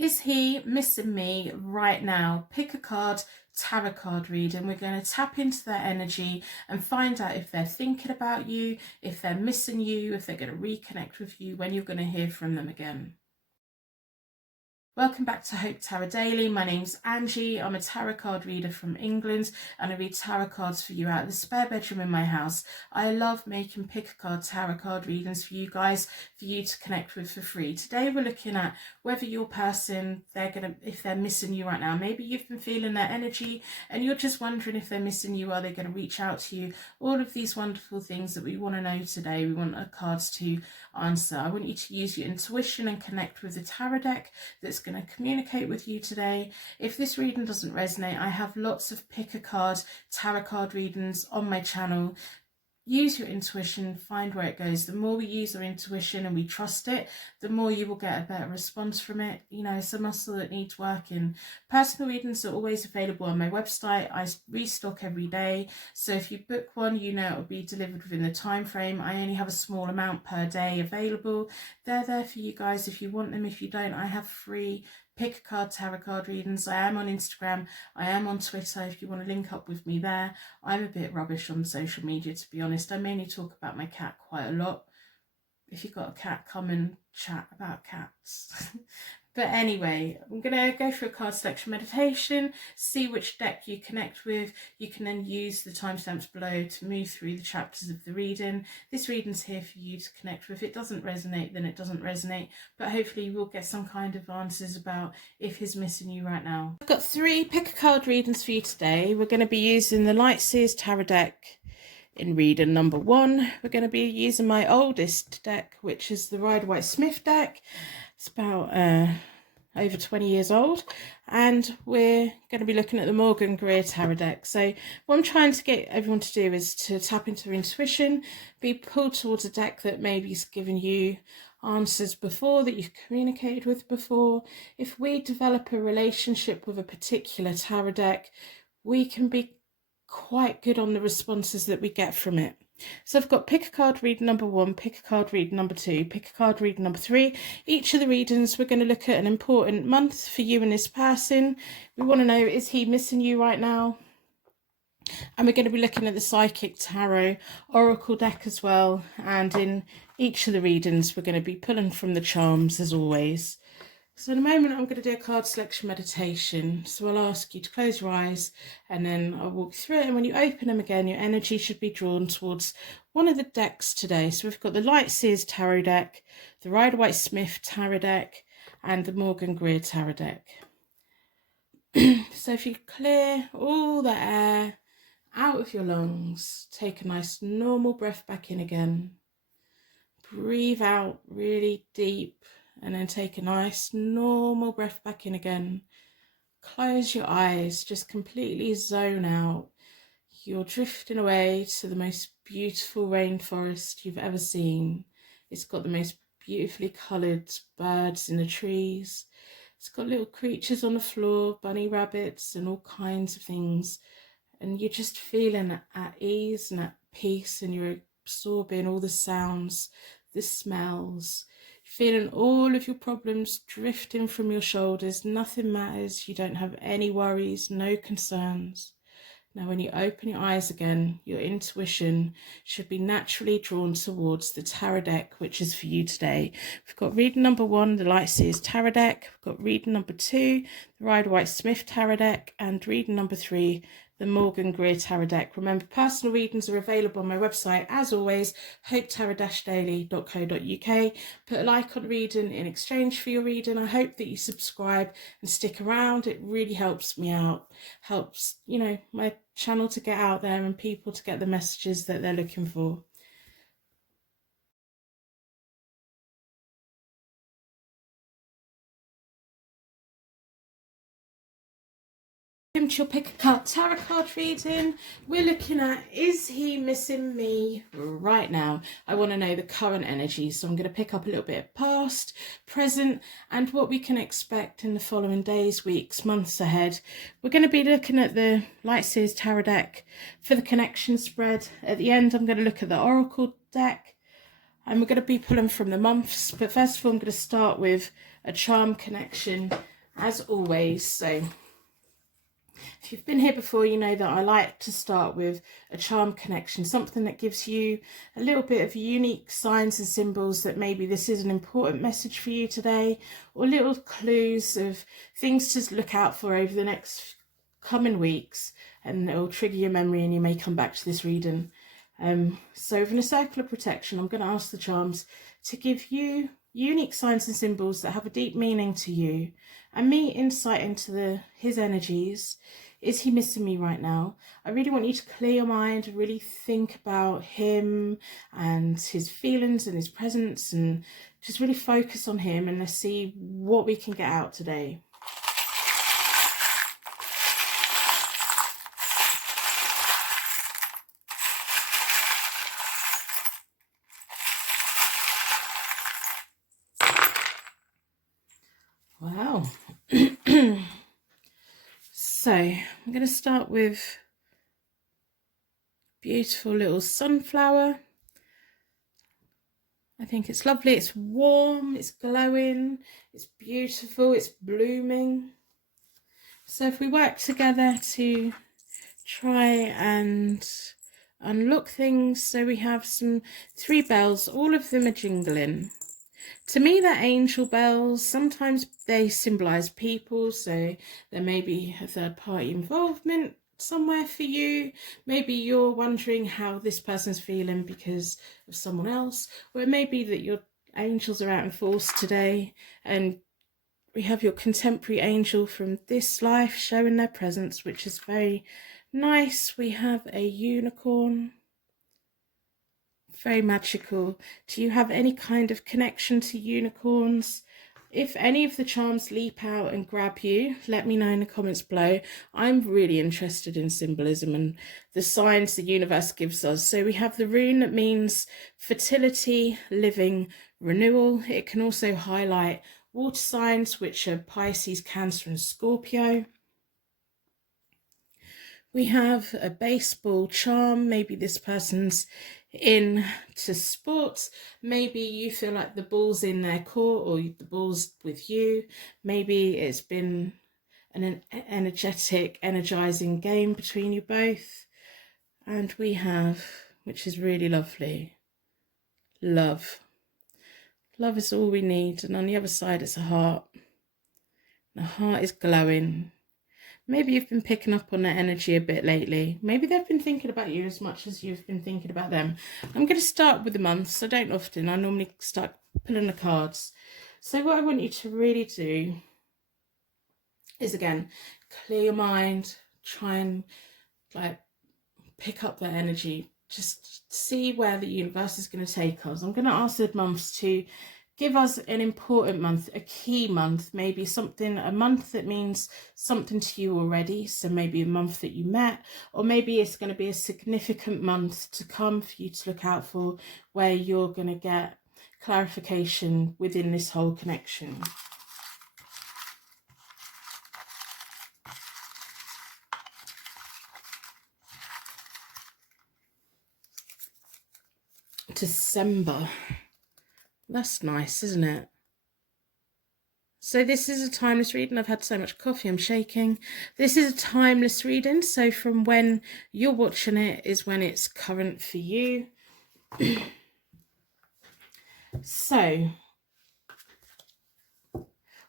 Is he missing me right now? Pick a card, tarot card reading. We're going to tap into their energy and find out if they're thinking about you, if they're missing you, if they're going to reconnect with you, when you're going to hear from them again. Welcome back to Hope Tarot Daily. My name's Angie. I'm a tarot card reader from England and I read tarot cards for you out of the spare bedroom in my house. I love making pick a card tarot card readings for you guys, for you to connect with for free. Today we're looking at whether your person, if they're missing you right now. Maybe you've been feeling their energy and you're just wondering if they're missing you, are they going to reach out to you? All of these wonderful things that we want to know today, we want our cards to answer. I want you to use your intuition and connect with the tarot deck that's going to communicate with you today. If this reading doesn't resonate, I have lots of pick a card tarot card readings on my channel. Use your intuition, find where it goes. The more we use our intuition and we trust it, the more you will get a better response from it. You know, it's a muscle that needs working. Personal readings are always available on my website. I restock every day. So if you book one, you know it will be delivered within the time frame. I only have a small amount per day available. They're there for you guys if you want them. If you don't, I have free pick a card tarot card readings. I am on Instagram, I am on Twitter if you want to link up with me there. I'm a bit rubbish on social media, to be honest. I mainly talk about my cat quite a lot. If you've got a cat, come and chat about cats. But anyway, I'm going to go through a card selection meditation, see which deck you connect with. You can then use the timestamps below to move through the chapters of the reading. This reading's here for you to connect with. If it doesn't resonate, then it doesn't resonate. But hopefully you will get some kind of answers about if he's missing you right now. I've got 3 pick a card readings for you today. We're going to be using the Lightseers Tarot deck. In reading number 1, we're going to be using my oldest deck, which is the Rider-Waite-Smith deck. It's about over 20 years old, and we're going to be looking at the Morgan Greer Tarot deck. So what I'm trying to get everyone to do is to tap into their intuition, be pulled towards a deck that maybe's given you answers before, that you've communicated with before. If we develop a relationship with a particular tarot deck, we can be quite good on the responses that we get from it. So I've got pick a card reading number 1, pick a card reading number 2, pick a card reading number 3. Each of the readings, we're going to look at an important month for you and this person. We want to know, is he missing you right now? And we're going to be looking at the Psychic Tarot Oracle deck as well. And in each of the readings, we're going to be pulling from the charms as always. So in a moment, I'm going to do a card selection meditation. So I'll ask you to close your eyes and then I'll walk through it. And when you open them again, your energy should be drawn towards one of the decks today. So we've got the Lightseers Tarot deck, the Rider-Waite-Smith Tarot deck, and the Morgan Greer Tarot deck. So if you clear all the air out of your lungs, take a nice normal breath back in again. Breathe out really deep. And then take a nice normal breath back in again. Close your eyes, just completely zone out. You're drifting away to the most beautiful rainforest you've ever seen. It's got the most beautifully coloured birds in the trees. It's got little creatures on the floor, bunny rabbits and all kinds of things. And you're just feeling at ease and at peace, and you're absorbing all the sounds, the smells. Feeling all of your problems drifting from your shoulders. Nothing matters. You don't have any worries, no concerns. Now when you open your eyes again, your intuition should be naturally drawn towards the tarot deck, which is for you today. We've got reading number 1, the Lightseers Tarot deck. We've got reading number 2, the Rider-Waite-Smith Tarot deck, and reading number 3, the Morgan Greer Tarot deck. Remember, personal readings are available on my website, as always, hopetarot-daily.co.uk. Put a like on reading in exchange for your reading. I hope that you subscribe and stick around. It really helps me out, helps, you know, my channel to get out there and people to get the messages that they're looking for. To your pick a card tarot card reading, we're looking at, is he missing me right now? I want to know the current energy, so I'm going to pick up a little bit of past, present, and what we can expect in the following days, weeks, months ahead. We're going to be looking at the Lightseers Tarot deck for the connection spread. At the end, I'm going to look at the Oracle deck, and we're going to be pulling from the months. But first of all, I'm going to start with a charm connection as always. So if you've been here before, you know that I like to start with a charm connection, something that gives you a little bit of unique signs and symbols that maybe this is an important message for you today, or little clues of things to look out for over the next coming weeks, and it will trigger your memory and you may come back to this reading. So within a circle of protection, I'm going to ask the charms to give you unique signs and symbols that have a deep meaning to you, and me insight into his energies. Is he missing me right now? I really want you to clear your mind, really think about him and his feelings and his presence, and just really focus on him, and let's see what we can get out today. Wow. So I'm going to start with beautiful little sunflower. I think it's lovely, it's warm, it's glowing, it's beautiful, it's blooming. So if we work together to try and unlock things, so we have 3 bells, all of them are jingling. To me, they're angel bells. Sometimes they symbolize people, so there may be a third-party involvement somewhere for you. Maybe you're wondering how this person's feeling because of someone else, or it may be that your angels are out in force today, and we have your contemporary angel from this life showing their presence, which is very nice. We have a unicorn. Very magical. Do you have any kind of connection to unicorns? If any of the charms leap out and grab you, let me know in the comments below. I'm really interested in symbolism and the signs the universe gives us. So we have the rune that means fertility, living, renewal. It can also highlight water signs, which are Pisces, Cancer and Scorpio. We have a baseball charm. Maybe this person's into sports. Maybe you feel like the ball's in their court or the ball's with you. Maybe it's been an energetic, energizing game between you both. And we have, which is really lovely, love. Love is all we need. And on the other side, it's a heart. The heart is glowing. Maybe you've been picking up on that energy a bit lately. Maybe they've been thinking about you as much as you've been thinking about them. I'm going to start with the months. I don't often. I normally start pulling the cards. So what I want you to really do is, again, clear your mind. Try and pick up that energy. Just see where the universe is going to take us. I'm going to ask the months to give us an important month, a key month, maybe a month that means something to you already. So maybe a month that you met, or maybe it's going to be a significant month to come for you to look out for, where you're going to get clarification within this whole connection. December. That's nice, isn't it? So this is a timeless reading. I've had so much coffee, I'm shaking. This is a timeless reading. So from when you're watching it is when it's current for you. So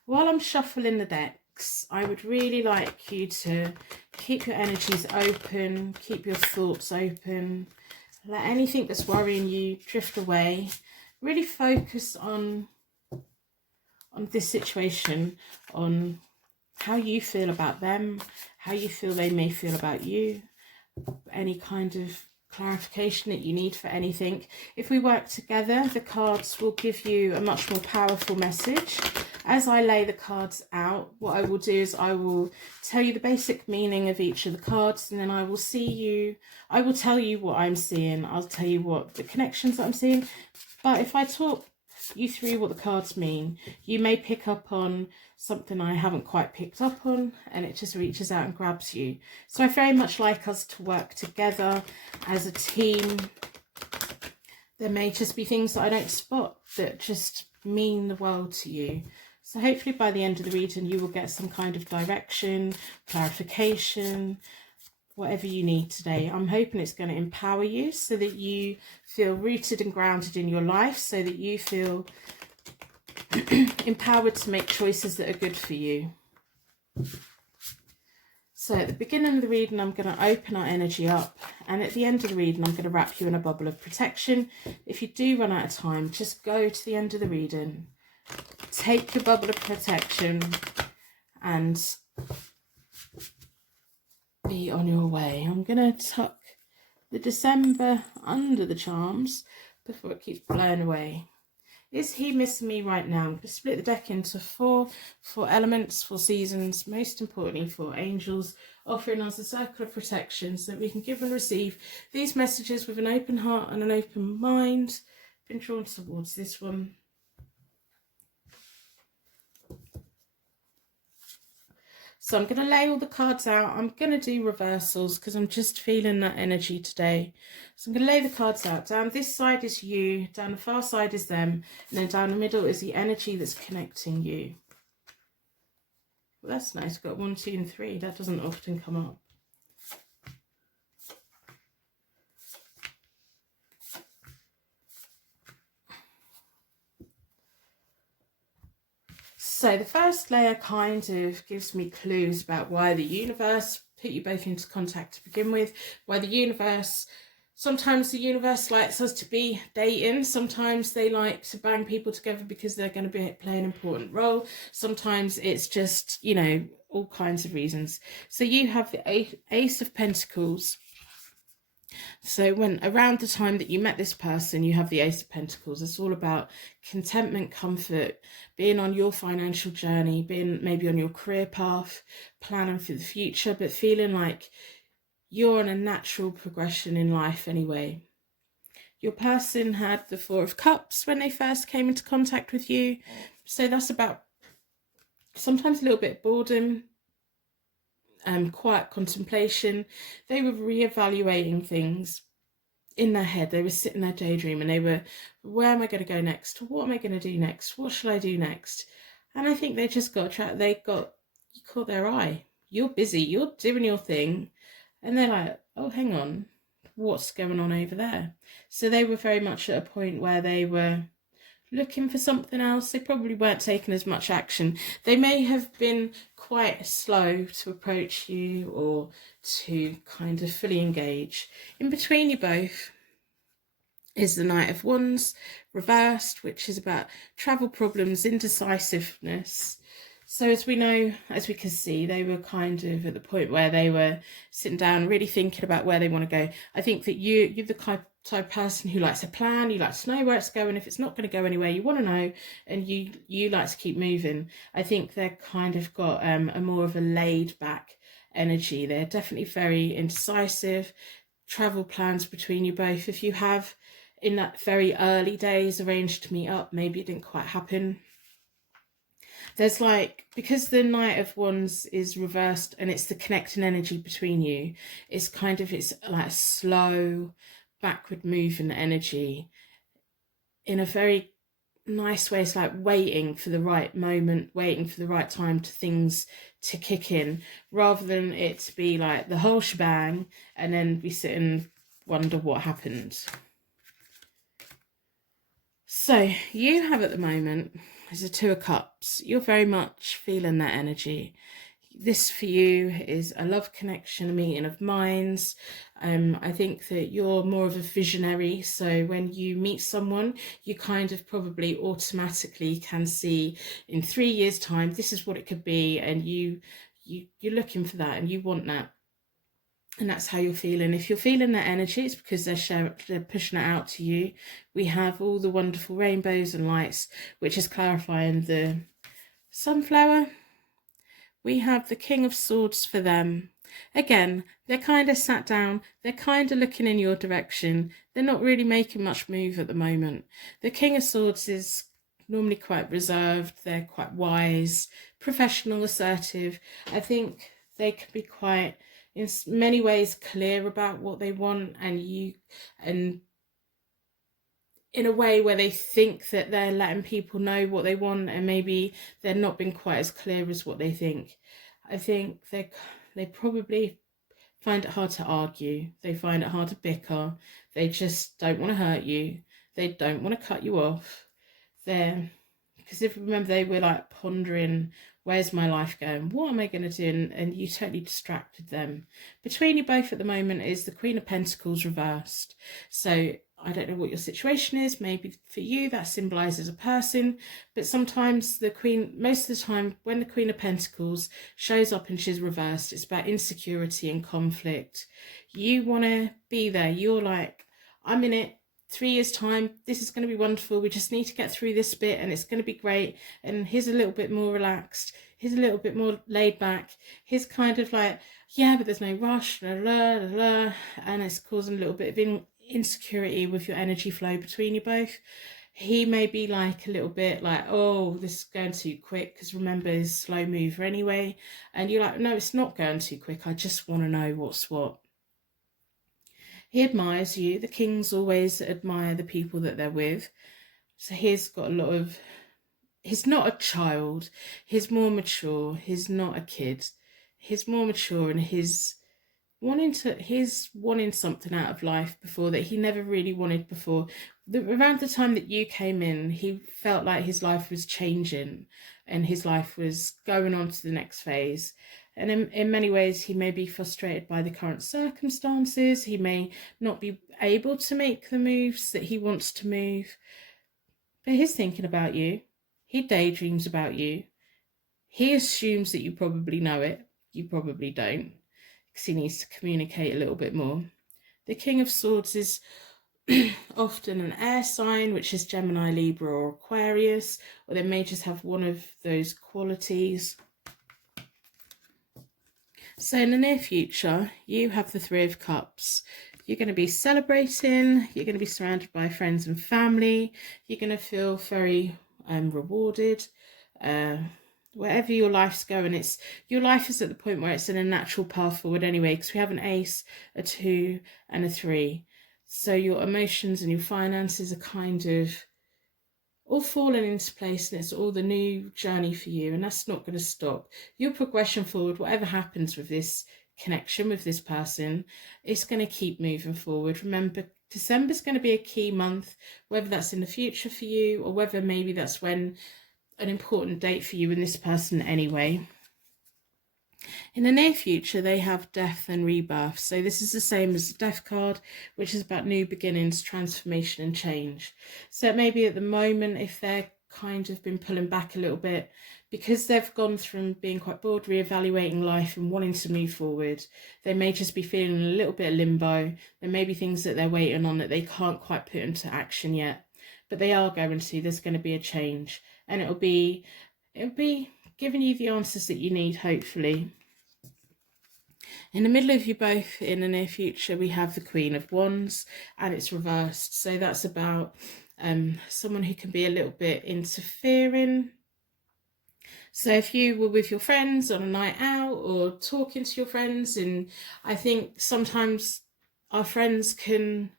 while I'm shuffling the decks, I would really like you to keep your energies open, keep your thoughts open. Let anything that's worrying you drift away. Really focus on this situation, on how you feel about them, how you feel they may feel about you, any kind of clarification that you need for anything. If we work together, the cards will give you a much more powerful message. As I lay the cards out, what I will do is I will tell you the basic meaning of each of the cards, and then I will tell you what I'm seeing. I'll tell you what the connections that I'm seeing. But if I talk you through what the cards mean, you may pick up on something I haven't quite picked up on, and it just reaches out and grabs you. So I very much like us to work together as a team. There may just be things that I don't spot that just mean the world to you. So hopefully by the end of the reading, you will get some kind of direction, clarification, whatever you need today. I'm hoping it's going to empower you so that you feel rooted and grounded in your life, so that you feel empowered to make choices that are good for you. So at the beginning of the reading, I'm going to open our energy up, and at the end of the reading, I'm going to wrap you in a bubble of protection. If you do run out of time, just go to the end of the reading, take your bubble of protection and be on your way. I'm going to tuck the December under the charms before it keeps blowing away. Is he missing me right now? I'm going to split the deck into four elements, 4 seasons, most importantly 4 angels, offering us a circle of protection so that we can give and receive these messages with an open heart and an open mind. Been drawn towards this one. So I'm going to lay all the cards out. I'm going to do reversals because I'm just feeling that energy today. So I'm going to lay the cards out. Down this side is you, down the far side is them, and then down the middle is the energy that's connecting you. Well, that's nice. We've got 1, 2, and 3. That doesn't often come up. So the first layer kind of gives me clues about why the universe put you both into contact to begin with, why the universe, sometimes the universe likes us to be dating, sometimes they like to bang people together because they're going to play an important role, sometimes it's just, you know, all kinds of reasons. So you have the Ace of Pentacles. So when around the time that you met this person, you have the Ace of Pentacles. It's all about contentment, comfort, being on your financial journey, being maybe on your career path, planning for the future, but feeling like you're on a natural progression in life anyway. Your person had the 4 of Cups when they first came into contact with you. So that's about sometimes a little bit of boredom, quiet contemplation. They were reevaluating things in their head. They were sitting there daydreaming. They were, where am I going to go next? What am I going to do next? What should I do next? And I think they just got you caught their eye. You're busy, you're doing your thing, and they're like, oh, hang on, what's going on over there? So they were very much at a point where they were looking for something else. They probably weren't taking as much action. They may have been quite slow to approach you or to kind of fully engage. In between you both is the Knight of Wands reversed, which is about travel problems, indecisiveness. So as we know, as we can see, they were kind of at the point where they were sitting down, really thinking about where they want to go. I think that you're the type of person who likes a plan. You like to know where it's going. If it's not going to go anywhere, you want to know, and you like to keep moving. I think they're kind of got a more of a laid back energy. They're definitely very indecisive. Travel plans between you both. If you have in that very early days arranged to meet up, maybe it didn't quite happen. There's like, because the Knight of Wands is reversed and it's the connecting energy between you, it's like a slow backward moving energy in a very nice way. It's like waiting for the right moment, waiting for the right time to things to kick in, rather than it to be like the whole shebang and then we sit and wonder what happened. So you have at the moment is a 2 of Cups. You're very much feeling that energy. This for you is a love connection, a meeting of minds. I think that you're more of a visionary. So when you meet someone, you kind of probably automatically can see in 3 years' time, this is what it could be. And you're looking for that and you want that. And that's how you're feeling. If you're feeling that energy, it's because they're pushing it out to you. We have all the wonderful rainbows and lights, which is clarifying the sunflower. We have the King of Swords for them. Again, they're kind of sat down. They're kind of looking in your direction. They're not really making much move at the moment. The King of Swords is normally quite reserved. They're quite wise, professional, assertive. I think they can be quite, in many ways, clear about what they want, and in a way where they think that they're letting people know what they want, and maybe they're not being quite as clear as what they think. I think they probably find it hard to argue. They find it hard to bicker. They just don't want to hurt you. They don't want to cut you off. Because if you remember, they were like pondering, where's my life going? What am I going to do? And you totally distracted them. Between you both at the moment is the Queen of Pentacles reversed. So I don't know what your situation is. Maybe for you that symbolises a person, but sometimes most of the time when the Queen of Pentacles shows up and she's reversed, it's about insecurity and conflict. You want to be there. You're like, I'm in it. 3 years time, this is going to be wonderful. We just need to get through this bit and it's going to be great. And here's a little bit more relaxed. Here's a little bit more laid back. Here's kind of like, yeah, but there's no rush, blah, blah, blah, blah. And it's causing a little bit of insecurity with your energy flow between you both. He may be like a little bit like, oh, this is going too quick, because remember, he's a slow mover anyway. And you're like, no, it's not going too quick. I just want to know what's what. He admires you. The kings always admire the people that they're with. So he's got a lot of... He's not a child. He's more mature. He's not a kid. He's more mature, and he's wanting something out of life before that he never really wanted before. Around the time that you came in, he felt like his life was changing and his life was going on to the next phase. And in many ways, he may be frustrated by the current circumstances. He may not be able to make the moves that he wants to move. But he's thinking about you. He daydreams about you. He assumes that you probably know it. You probably don't, because he needs to communicate a little bit more. The King of Swords is often an air sign, which is Gemini, Libra, or Aquarius, or they may just have one of those qualities. So in the near future, you have the Three of Cups. You're going to be celebrating. You're going to be surrounded by friends and family. You're going to feel very rewarded. Wherever your life's going, your life is at the point where it's in a natural path forward anyway, because we have an Ace, a 2, and a 3. So your emotions and your finances are kind of all falling into place, and it's all the new journey for you, and that's not going to stop. Your progression forward, whatever happens with this connection with this person, it's going to keep moving forward. Remember, December's going to be a key month, whether that's in the future for you or whether maybe that's when an important date for you and this person anyway. In the near future, they have death and rebirth. So this is the same as the death card, which is about new beginnings, transformation and change. So maybe at the moment, if they're kind of been pulling back a little bit, because they've gone from being quite bored, reevaluating life and wanting to move forward, they may just be feeling a little bit of limbo. There may be things that they're waiting on that they can't quite put into action yet, but they are going to. There's going to be a change, and it'll be giving you the answers that you need, hopefully. In the middle of you both, in the near future, we have the Queen of Wands, and it's reversed. So that's about someone who can be a little bit interfering. So if you were with your friends on a night out or talking to your friends, and I think sometimes our friends can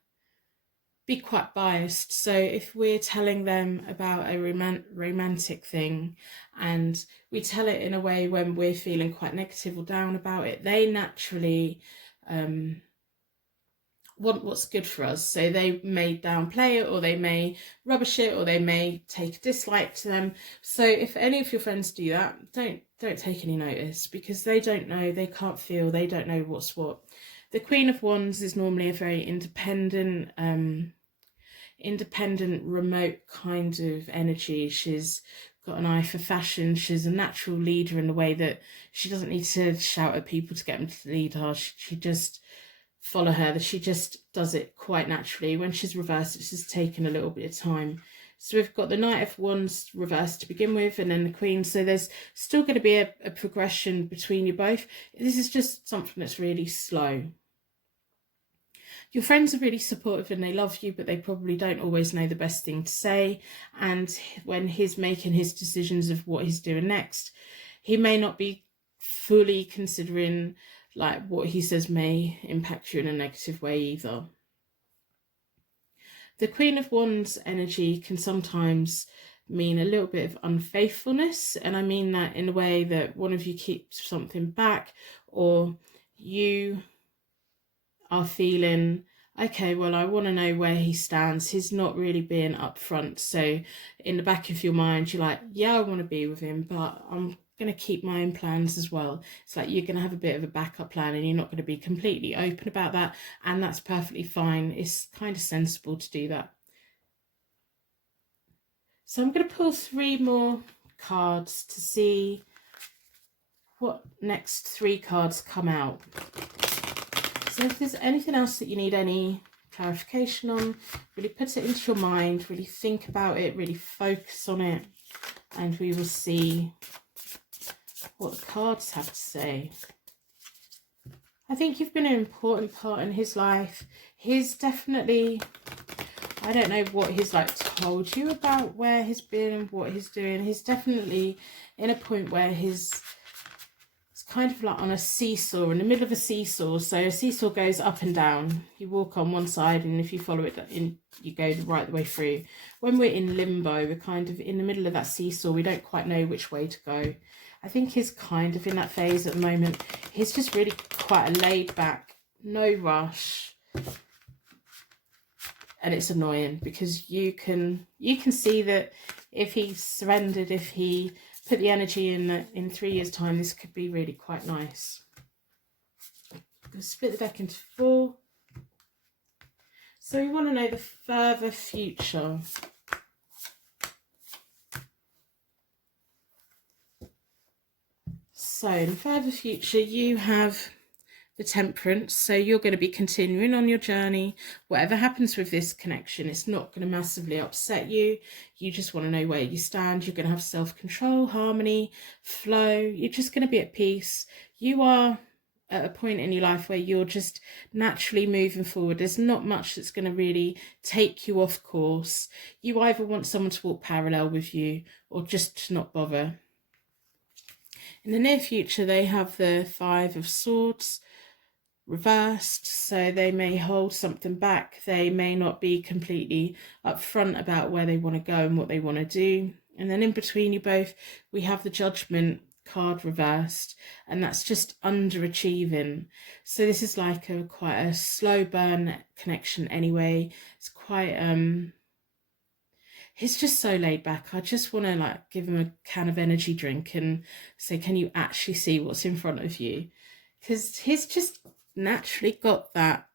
be quite biased. So if we're telling them about a romantic thing and we tell it in a way when we're feeling quite negative or down about it, they naturally want what's good for us. So they may downplay it, or they may rubbish it, or they may take a dislike to them. So if any of your friends do that, don't take any notice, because they don't know, they can't feel, they don't know what's what. The Queen of Wands is normally a very independent, remote kind of energy. She's got an eye for fashion. She's a natural leader in the way that she doesn't need to shout at people to get them to lead her. She just follow her. She just does it quite naturally. When she's reversed, it's just taken a little bit of time. So we've got the Knight of Wands reversed to begin with, and then the Queen. So there's still going to be a progression between you both. This is just something that's really slow. Your friends are really supportive and they love you, but they probably don't always know the best thing to say. And when he's making his decisions of what he's doing next, he may not be fully considering like what he says may impact you in a negative way either. The Queen of Wands energy can sometimes mean a little bit of unfaithfulness, and I mean that in a way that one of you keeps something back, or you are feeling, okay, well, I want to know where he stands. He's not really being upfront. So in the back of your mind, you're like, yeah, I want to be with him, but I'm going to keep my own plans as well. It's like you're going to have a bit of a backup plan, and you're not going to be completely open about that. And that's perfectly fine. It's kind of sensible to do that. So I'm going to pull 3 more cards to see what next 3 cards come out. So if there's anything else that you need any clarification on, really put it into your mind, really think about it, really focus on it, and we will see what the cards have to say. I think you've been an important part in his life. He's definitely, I don't know what he's like told you about where he's been and what he's doing. He's definitely in a point where it's kind of like on a seesaw, in the middle of a seesaw. So a seesaw goes up and down. You walk on one side, and if you follow it in, you go right the way through. When we're in limbo, we're kind of in the middle of that seesaw. We don't quite know which way to go. I think he's kind of in that phase at the moment. He's just really quite a laid back, no rush. And it's annoying because you can see that if he surrendered, if he put the energy in 3 years' time, this could be really quite nice. I'm going to split the deck into 4. So we want to know the further future. So in the further future, you have the Temperance. So you're going to be continuing on your journey. Whatever happens with this connection, it's not going to massively upset you. You just want to know where you stand. You're going to have self-control, harmony, flow. You're just going to be at peace. You are at a point in your life where you're just naturally moving forward. There's not much that's going to really take you off course. You either want someone to walk parallel with you or just to not bother. In the near future, they have the 5 of Swords reversed, so they may hold something back. They may not be completely upfront about where they want to go and what they want to do. And then in between you both, we have the Judgment card reversed, and that's just underachieving. So this is like quite a slow burn connection anyway. It's quite he's just so laid back. I just want to like give him a can of energy drink and say, can you actually see what's in front of you? Because he's just naturally got that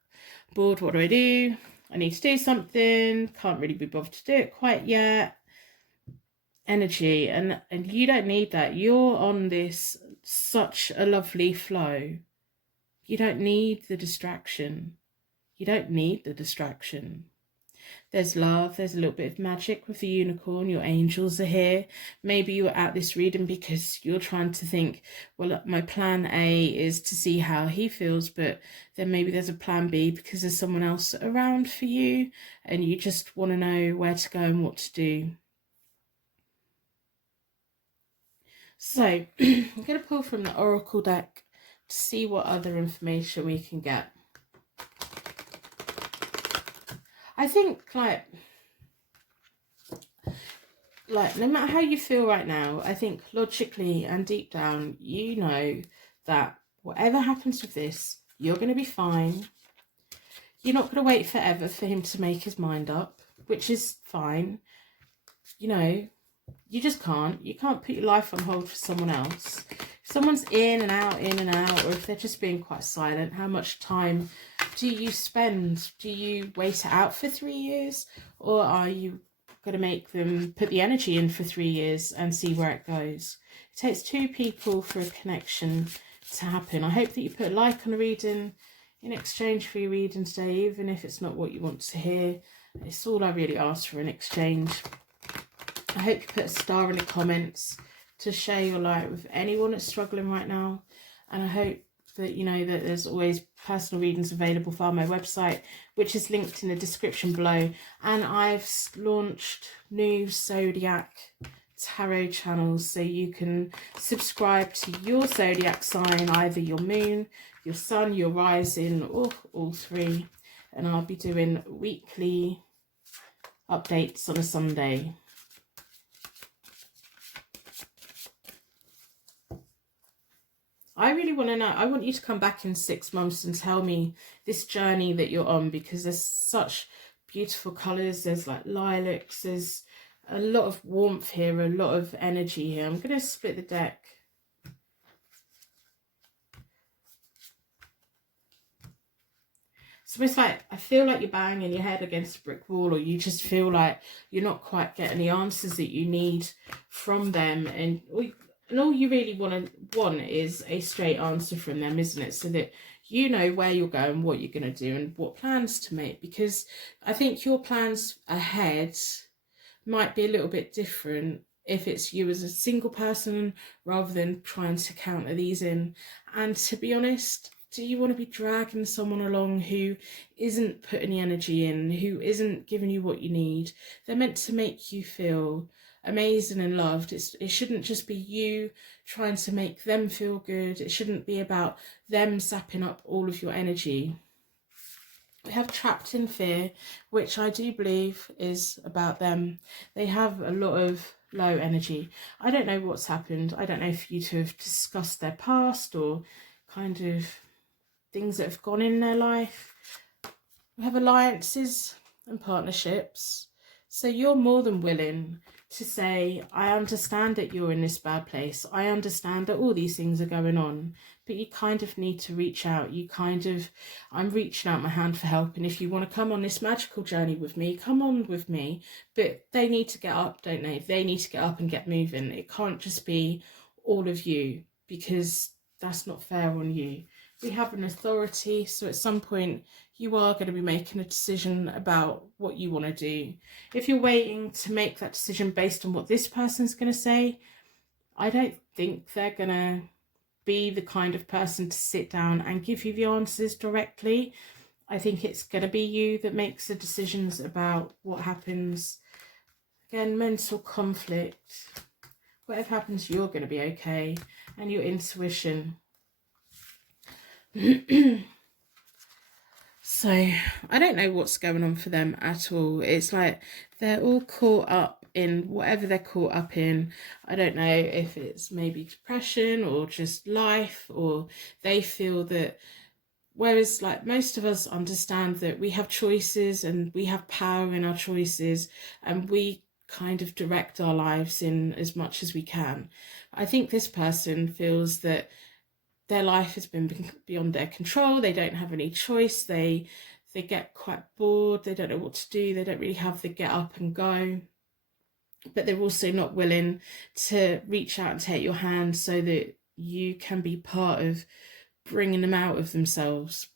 bored, what do I do? I need to do something, can't really be bothered to do it quite yet energy, and you don't need that. You're on this such a lovely flow. You don't need the distraction. You don't need the distraction. There's love, there's a little bit of magic with the unicorn. Your angels are here. Maybe you're at this reading because you're trying to think, well, my plan A is to see how he feels, but then maybe there's a plan B because there's someone else around for you and you just want to know where to go and what to do. So I'm going to pull from the Oracle deck to see what other information we can get. I think like no matter how you feel right now, I think logically and deep down, you know that whatever happens with this, you're going to be fine. You're not going to wait forever for him to make his mind up, which is fine. You know, you just can't. You can't put your life on hold for someone else. If someone's in and out, or if they're just being quite silent, how much time do you spend? Do you wait it out for 3 years? Or are you going to make them put the energy in for 3 years and see where it goes? It takes 2 people for a connection to happen. I hope that you put a like on a reading in exchange for your reading today, even if it's not what you want to hear. It's all I really ask for in exchange. I hope you put a star in the comments to share your light with anyone that's struggling right now. And I hope that you know that there's always personal readings available via my website, which is linked in the description below. And I've launched new zodiac tarot channels, so you can subscribe to your zodiac sign, either your moon, your sun, your rising, or all 3. And I'll be doing weekly updates on a Sunday. I really want to know. I want you to come back in 6 months and tell me this journey that you're on, because there's such beautiful colours. There's like lilacs. There's a lot of warmth here, a lot of energy here. I'm going to split the deck. So it's like, I feel like you're banging your head against a brick wall, or you just feel like you're not quite getting the answers that you need from them. And all you really want is a straight answer from them, isn't it? So that you know where you're going, what you're going to do, and what plans to make. Because I think your plans ahead might be a little bit different if it's you as a single person, rather than trying to counter these in. And to be honest, do you want to be dragging someone along who isn't putting the energy in, who isn't giving you what you need? They're meant to make you feel amazing and loved. It shouldn't just be you trying to make them feel good. It shouldn't be about them sapping up all of your energy. We have trapped in fear, which I do believe is about them. They have a lot of low energy. I don't know what's happened. I don't know if you two have discussed their past or kind of things that have gone in their life. We have alliances and partnerships. So you're more than willing to say, I understand that you're in this bad place. I understand that all these things are going on, but you kind of need to reach out. I'm reaching out my hand for help. And if you want to come on this magical journey with me, come on with me. But they need to get up, don't they? They need to get up and get moving. It can't just be all of you, because that's not fair on you. We have an authority, so at some point you are going to be making a decision about what you want to do. If you're waiting to make that decision based on what this person's going to say, I don't think they're going to be the kind of person to sit down and give you the answers directly. I think it's going to be you that makes the decisions about what happens. Again, mental conflict. Whatever happens, you're going to be okay. And your intuition. So I don't know what's going on for them at all. It's like they're all caught up in whatever they're caught up in. I don't know if it's maybe depression or just life, or they feel that, whereas like most of us understand that we have choices and we have power in our choices, and we kind of direct our lives in as much as we can. I think this person feels that their life has been beyond their control. They don't have any choice. They get quite bored. They don't know what to do. They don't really have the get up and go. But they're also not willing to reach out and take your hand so that you can be part of bringing them out of themselves.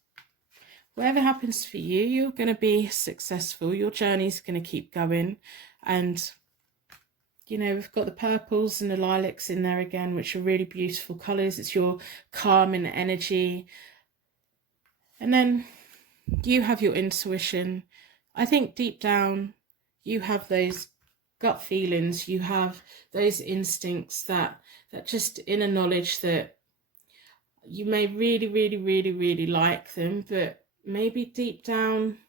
Whatever happens for you, you're going to be successful. Your journey's going to keep going. And you know, we've got the purples and the lilacs in there again, which are really beautiful colours. It's your calming energy. And then you have your intuition. I think deep down, you have those gut feelings. You have those instincts that just inner knowledge that you may really, really, really, really like them, but maybe deep down,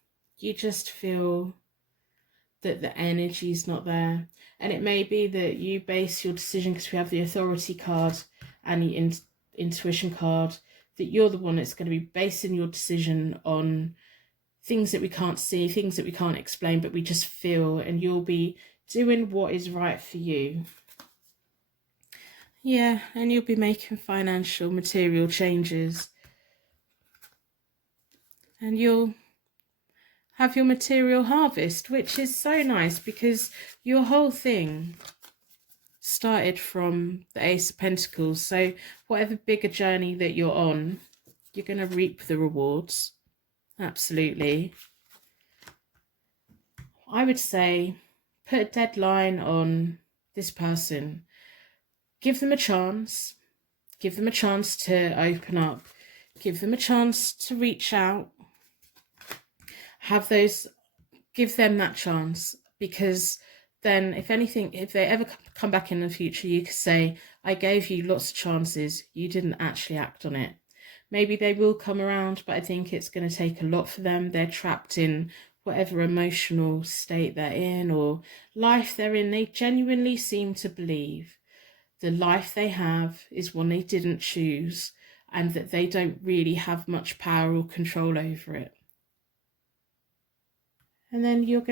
you just feel that the energy is not there. And it may be that you base your decision, because we have the authority card and the intuition card, that you're the one that's going to be basing your decision on things that we can't see, things that we can't explain, but we just feel, and you'll be doing what is right for you. Yeah, and you'll be making financial, material changes. And you'll have your material harvest, which is so nice, because your whole thing started from the Ace of Pentacles. So whatever bigger journey that you're on, you're going to reap the rewards. Absolutely. I would say put a deadline on this person. Give them a chance. Give them a chance to open up. Give them a chance to reach out. Give them that chance, because then if anything, if they ever come back in the future, you could say, I gave you lots of chances, you didn't actually act on it. Maybe they will come around, but I think it's going to take a lot for them. They're trapped in whatever emotional state they're in or life they're in, they genuinely seem to believe the life they have is one they didn't choose and that they don't really have much power or control over it. And then your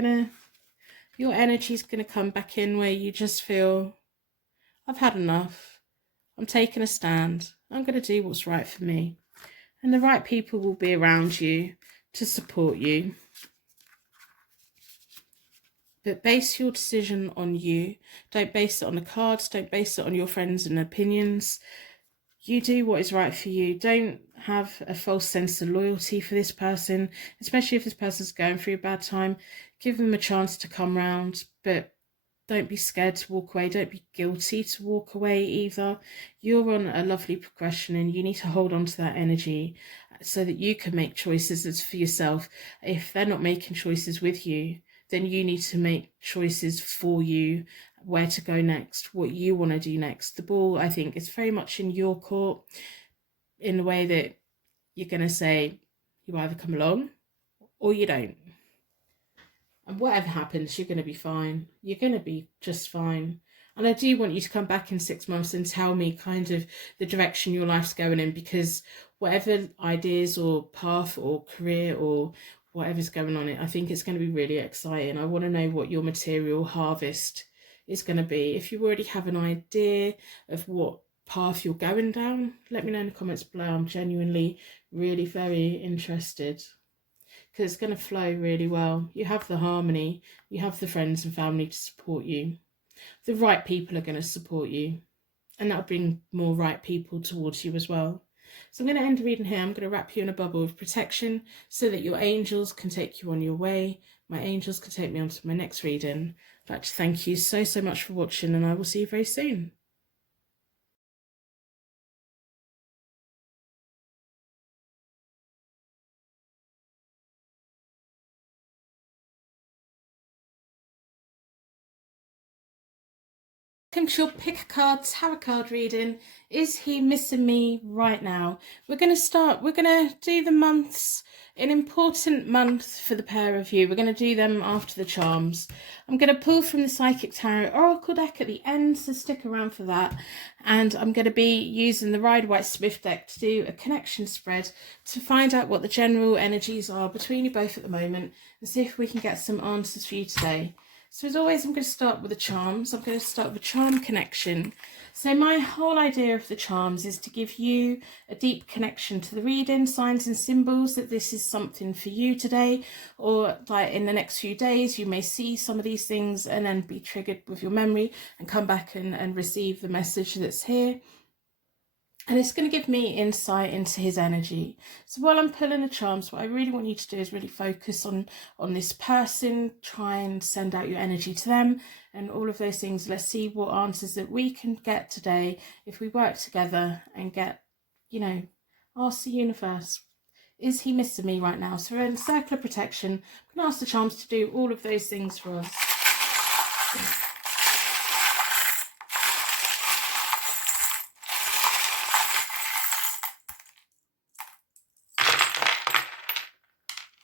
energy's gonna come back in where you just feel, I've had enough. I'm taking a stand. I'm gonna do what's right for me. And the right people will be around you to support you. But base your decision on you. Don't base it on the cards. Don't base it on your friends and opinions. You do what is right for you. Don't have a false sense of loyalty for this person, especially if this person's going through a bad time. Give them a chance to come round, but don't be scared to walk away. Don't be guilty to walk away either. You're on a lovely progression and you need to hold on to that energy so that you can make choices that's for yourself. If they're not making choices with you, then you need to make choices for you, where to go next, what you want to do next. The ball, I think, is very much in your court in the way that you're going to say you either come along or you don't. And whatever happens, you're going to be fine. You're going to be just fine. And I do want you to come back in 6 months and tell me kind of the direction your life's going in, because whatever ideas or path or career or whatever's going on, I think it's going to be really exciting. I want to know what your material harvest is going to be. If you already have an idea of what path you're going down, let me know in the comments below. I'm genuinely really very interested, because it's going to flow really well. You have the harmony, you have the friends and family to support you. The right people are going to support you, and that'll bring more right people towards you as well. So I'm going to end the reading here. I'm going to wrap you in a bubble of protection so that your angels can take you on your way. My angels can take me on to my next reading. I'd like to thank you so much for watching, and I will see you very soon. Welcome to your pick a card tarot card reading. Is he missing me right now? We're going to do the months, an important month for the pair of you. We're going to do them after the charms. I'm going to pull from the Psychic Tarot Oracle deck at the end, so stick around for that. And I'm going to be using the Rider-Waite-Smith deck to do a connection spread to find out what the general energies are between you both at the moment and see if we can get some answers for you today. So as always, I'm going to start with the charms. I'm going to start with a charm connection. So my whole idea of the charms is to give you a deep connection to the reading, signs and symbols that this is something for you today, or like in the next few days, you may see some of these things and then be triggered with your memory and come back and receive the message that's here. And it's going to give me insight into his energy. So while I'm pulling the charms, what I really want you to do is really focus on this person, try and send out your energy to them and all of those things. Let's see what answers that we can get today if we work together and get, ask the universe, is he missing me right now? So we're in circle of protection. I'm going to ask the charms to do all of those things for us.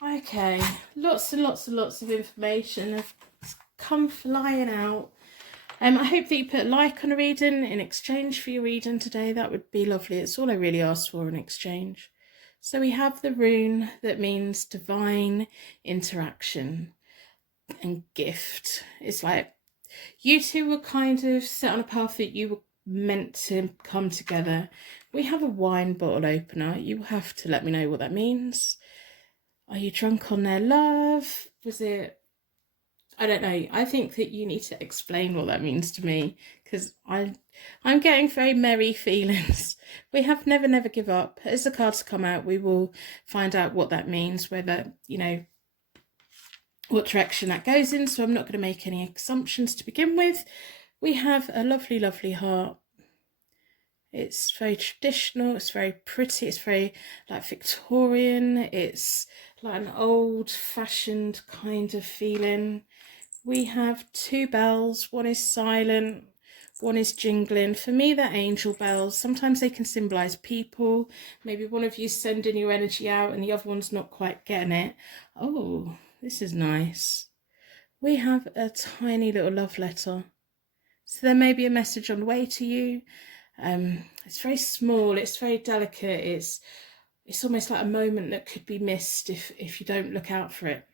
Okay, lots and lots and lots of information have come flying out. I hope that you put a like on a reading in exchange for your reading today. That would be lovely. It's all I really asked for in exchange. So we have the rune that means divine interaction and gift. It's like you two were kind of set on a path that you were meant to come together. We have a wine bottle opener. You have to let me know what that means. Are you drunk on their love? Was it? I don't know. I think that you need to explain what that means to me, because I'm getting very merry feelings. We have never, never give up. As the cards come out, we will find out what that means, whether, what direction that goes in. So I'm not going to make any assumptions to begin with. We have a lovely, lovely heart. It's very traditional, it's very pretty, it's very like Victorian, it's like an old-fashioned kind of feeling. We have 2 bells, one is silent, one is jingling. For me, they're angel bells. Sometimes they can symbolise people. Maybe one of you's sending your energy out and the other one's not quite getting it. Oh, this is nice. We have a tiny little love letter. So there may be a message on the way to you. It's very small, it's very delicate, it's almost like a moment that could be missed if you don't look out for it.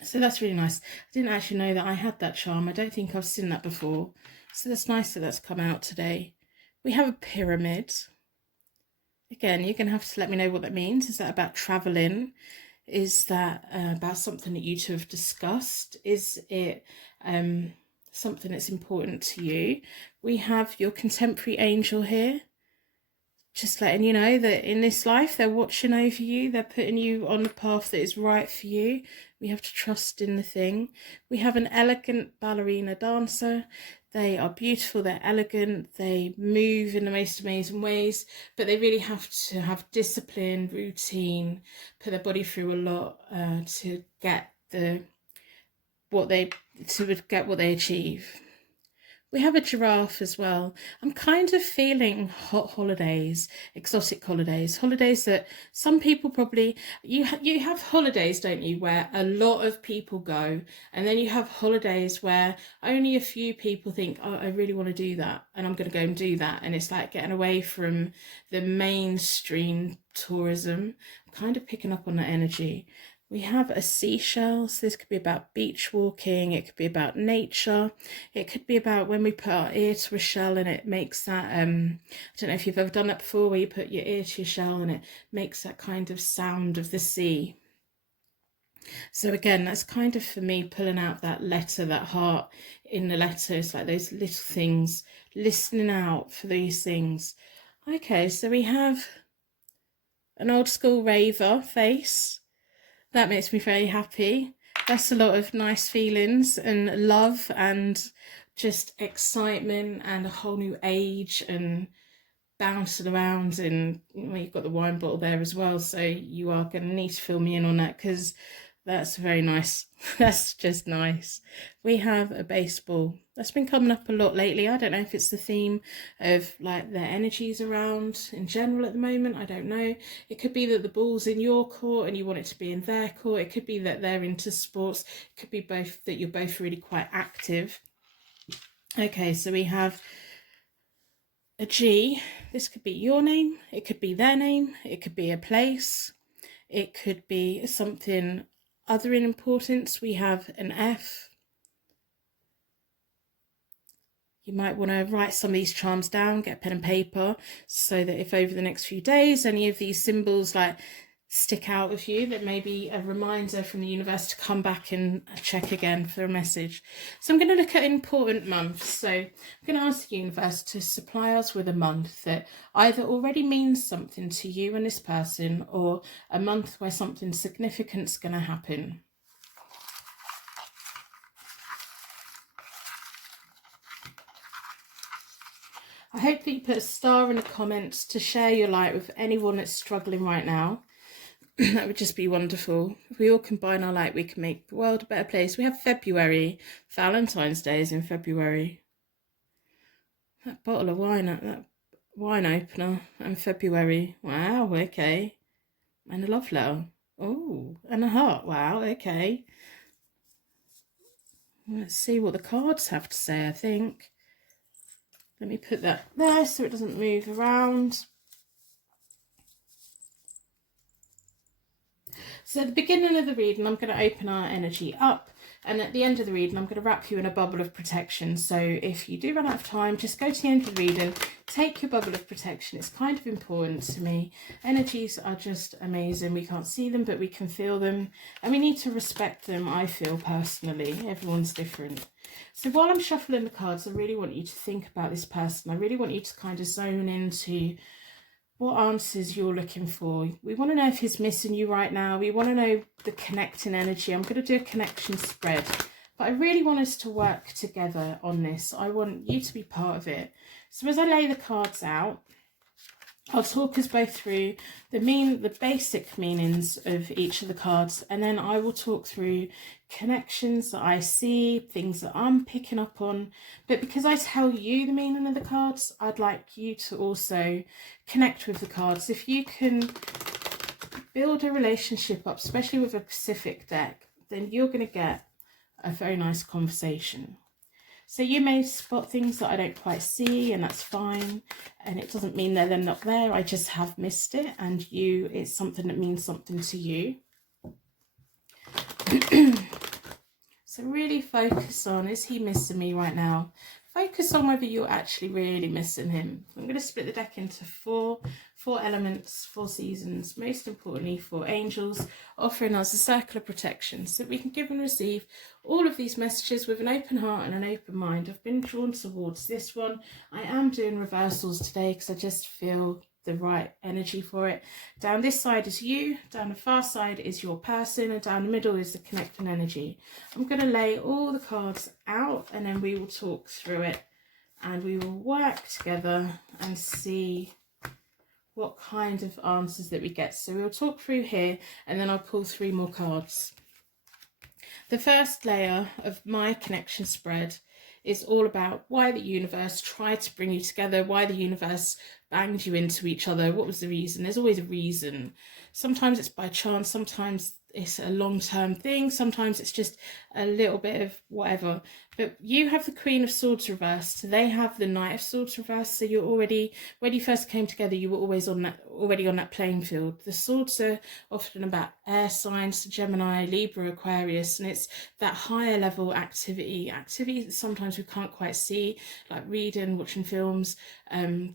So that's really nice. I didn't actually know that I had that charm. I don't think I've seen that before. So that's nice that that's come out today. We have a pyramid. Again, you're going to have to let me know what that means. Is that about traveling? Is that about something that you two have discussed? Is it something that's important to you? We have your contemporary angel here. Just letting you know that in this life, they're watching over you. They're putting you on the path that is right for you. We have to trust in the thing. We have an elegant ballerina dancer. They are beautiful. They're elegant. They move in the most amazing ways, but they really have to have discipline, routine, put their body through a lot to get what they achieve. We have a giraffe as well. I'm kind of feeling hot holidays, exotic holidays, holidays that some people probably, you have holidays, don't you, where a lot of people go, and then you have holidays where only a few people think, oh, I really want to do that, and I'm going to go and do that, and it's like getting away from the mainstream tourism. I'm kind of picking up on that energy. We have a seashell, so this could be about beach walking, it could be about nature, it could be about when we put our ear to a shell and it makes that, I don't know if you've ever done that before, where you put your ear to your shell and it makes that kind of sound of the sea. So again, that's kind of for me pulling out that letter, that heart in the letter. It's like those little things, listening out for these things. Okay, so we have an old school raver face. That makes me very happy. That's a lot of nice feelings and love and just excitement and a whole new age and bouncing around. And you've got the wine bottle there as well, so you are going to need to fill me in on that, because that's very nice. That's just nice. We have a baseball. That's been coming up a lot lately. I don't know if it's the theme of like their energies around in general at the moment. I don't know. It could be that the ball's in your court and you want it to be in their court. It could be that they're into sports. It could be both, that you're both really quite active. Okay, so we have a G. This could be your name. It could be their name. It could be a place. It could be something other in importance. We have an F. You might want to write some of these charms down, get pen and paper, so that if over the next few days any of these symbols like stick out with you, that may be a reminder from the universe to come back and check again for a message. So I'm going to look at important months. So I'm going to ask the universe to supply us with a month that either already means something to you and this person, or a month where something significant's going to happen. I hope that you put a star in the comments to share your light with anyone that's struggling right now. That would just be wonderful. If we all combine our light, we can make the world a better place. We have February. Valentine's Day is in February. That bottle of wine, that wine opener, and February. Wow, okay. And a love letter. Oh, and a heart. Wow, okay. Let's see what the cards have to say, I think. Let me put that there so it doesn't move around. So at the beginning of the reading, I'm going to open our energy up, and at the end of the reading, I'm going to wrap you in a bubble of protection. So if you do run out of time, just go to the end of the reading, take your bubble of protection. It's kind of important to me. Energies are just amazing. We can't see them, but we can feel them, and we need to respect them, I feel personally. Everyone's different. So while I'm shuffling the cards, I really want you to think about this person. I really want you to kind of zone into what answers you're looking for. We want to know if he's missing you right now. We want to know the connecting energy. I'm going to do a connection spread, but I really want us to work together on this. I want you to be part of it. So as I lay the cards out, I'll talk us both through the basic meanings of each of the cards, and then I will talk through connections that I see, things that I'm picking up on. But because I tell you the meaning of the cards, I'd like you to also connect with the cards. If you can build a relationship up, especially with a Pacific deck, then you're going to get a very nice conversation. So you may spot things that I don't quite see, and that's fine. And it doesn't mean that they're not there. I just have missed it, and it's something that means something to you. So really focus on, is he missing me right now? Focus on whether you're actually really missing him. I'm going to split the deck into four elements, 4 seasons, most importantly 4 angels, offering us a circle of protection so that we can give and receive all of these messages with an open heart and an open mind. I've been drawn towards this one. I am doing reversals today because I just feel the right energy for it. Down this side is you, down the far side is your person, and down the middle is the connecting energy. I'm going to lay all the cards out, and then we will talk through it, and we will work together and see what kind of answers that we get. So we'll talk through here, and then I'll pull 3 more cards. The first layer of my connection spread is all about why the universe tried to bring you together, why the universe banged you into each other. What was the reason? There's always a reason. Sometimes it's by chance, sometimes it's a long-term thing, sometimes it's just a little bit of whatever. But you have the Queen of Swords reversed, they have the Knight of Swords reversed, so you're already, when you first came together, you were always already on that playing field. The swords are often about air signs, Gemini, Libra, Aquarius, and it's that higher level activity that sometimes we can't quite see, like reading, watching films,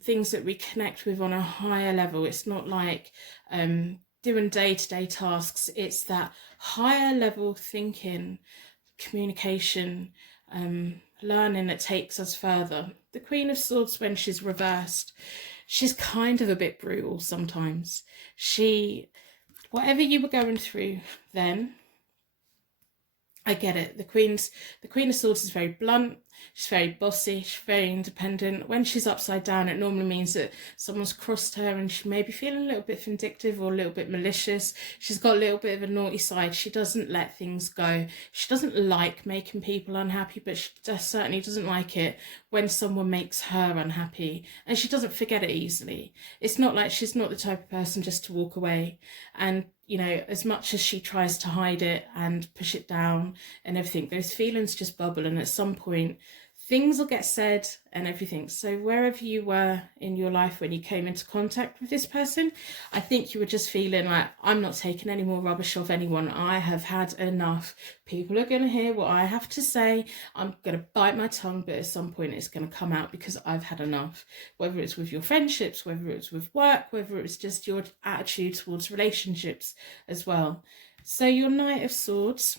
things that we connect with on a higher level. It's not like doing day-to-day tasks. It's that higher level thinking, communication, learning that takes us further. The Queen of Swords, when she's reversed, she's kind of a bit brutal sometimes. Whatever you were going through then, I get it. The Queen of Swords is very blunt. She's very bossy. She's very independent. When she's upside down, it normally means that someone's crossed her and she may be feeling a little bit vindictive or a little bit malicious. She's got a little bit of a naughty side. She doesn't let things go. She doesn't like making people unhappy, but she certainly doesn't like it when someone makes her unhappy. And she doesn't forget it easily. It's not like she's not the type of person just to walk away. And you know, as much as she tries to hide it and push it down and everything, those feelings just bubble, and at some point things will get said and everything. So wherever you were in your life when you came into contact with this person, I think you were just feeling like, I'm not taking any more rubbish off anyone. I have had enough. People are going to hear what I have to say. I'm going to bite my tongue, but at some point it's going to come out because I've had enough. Whether it's with your friendships, whether it's with work, whether it's just your attitude towards relationships as well. So your Knight of Swords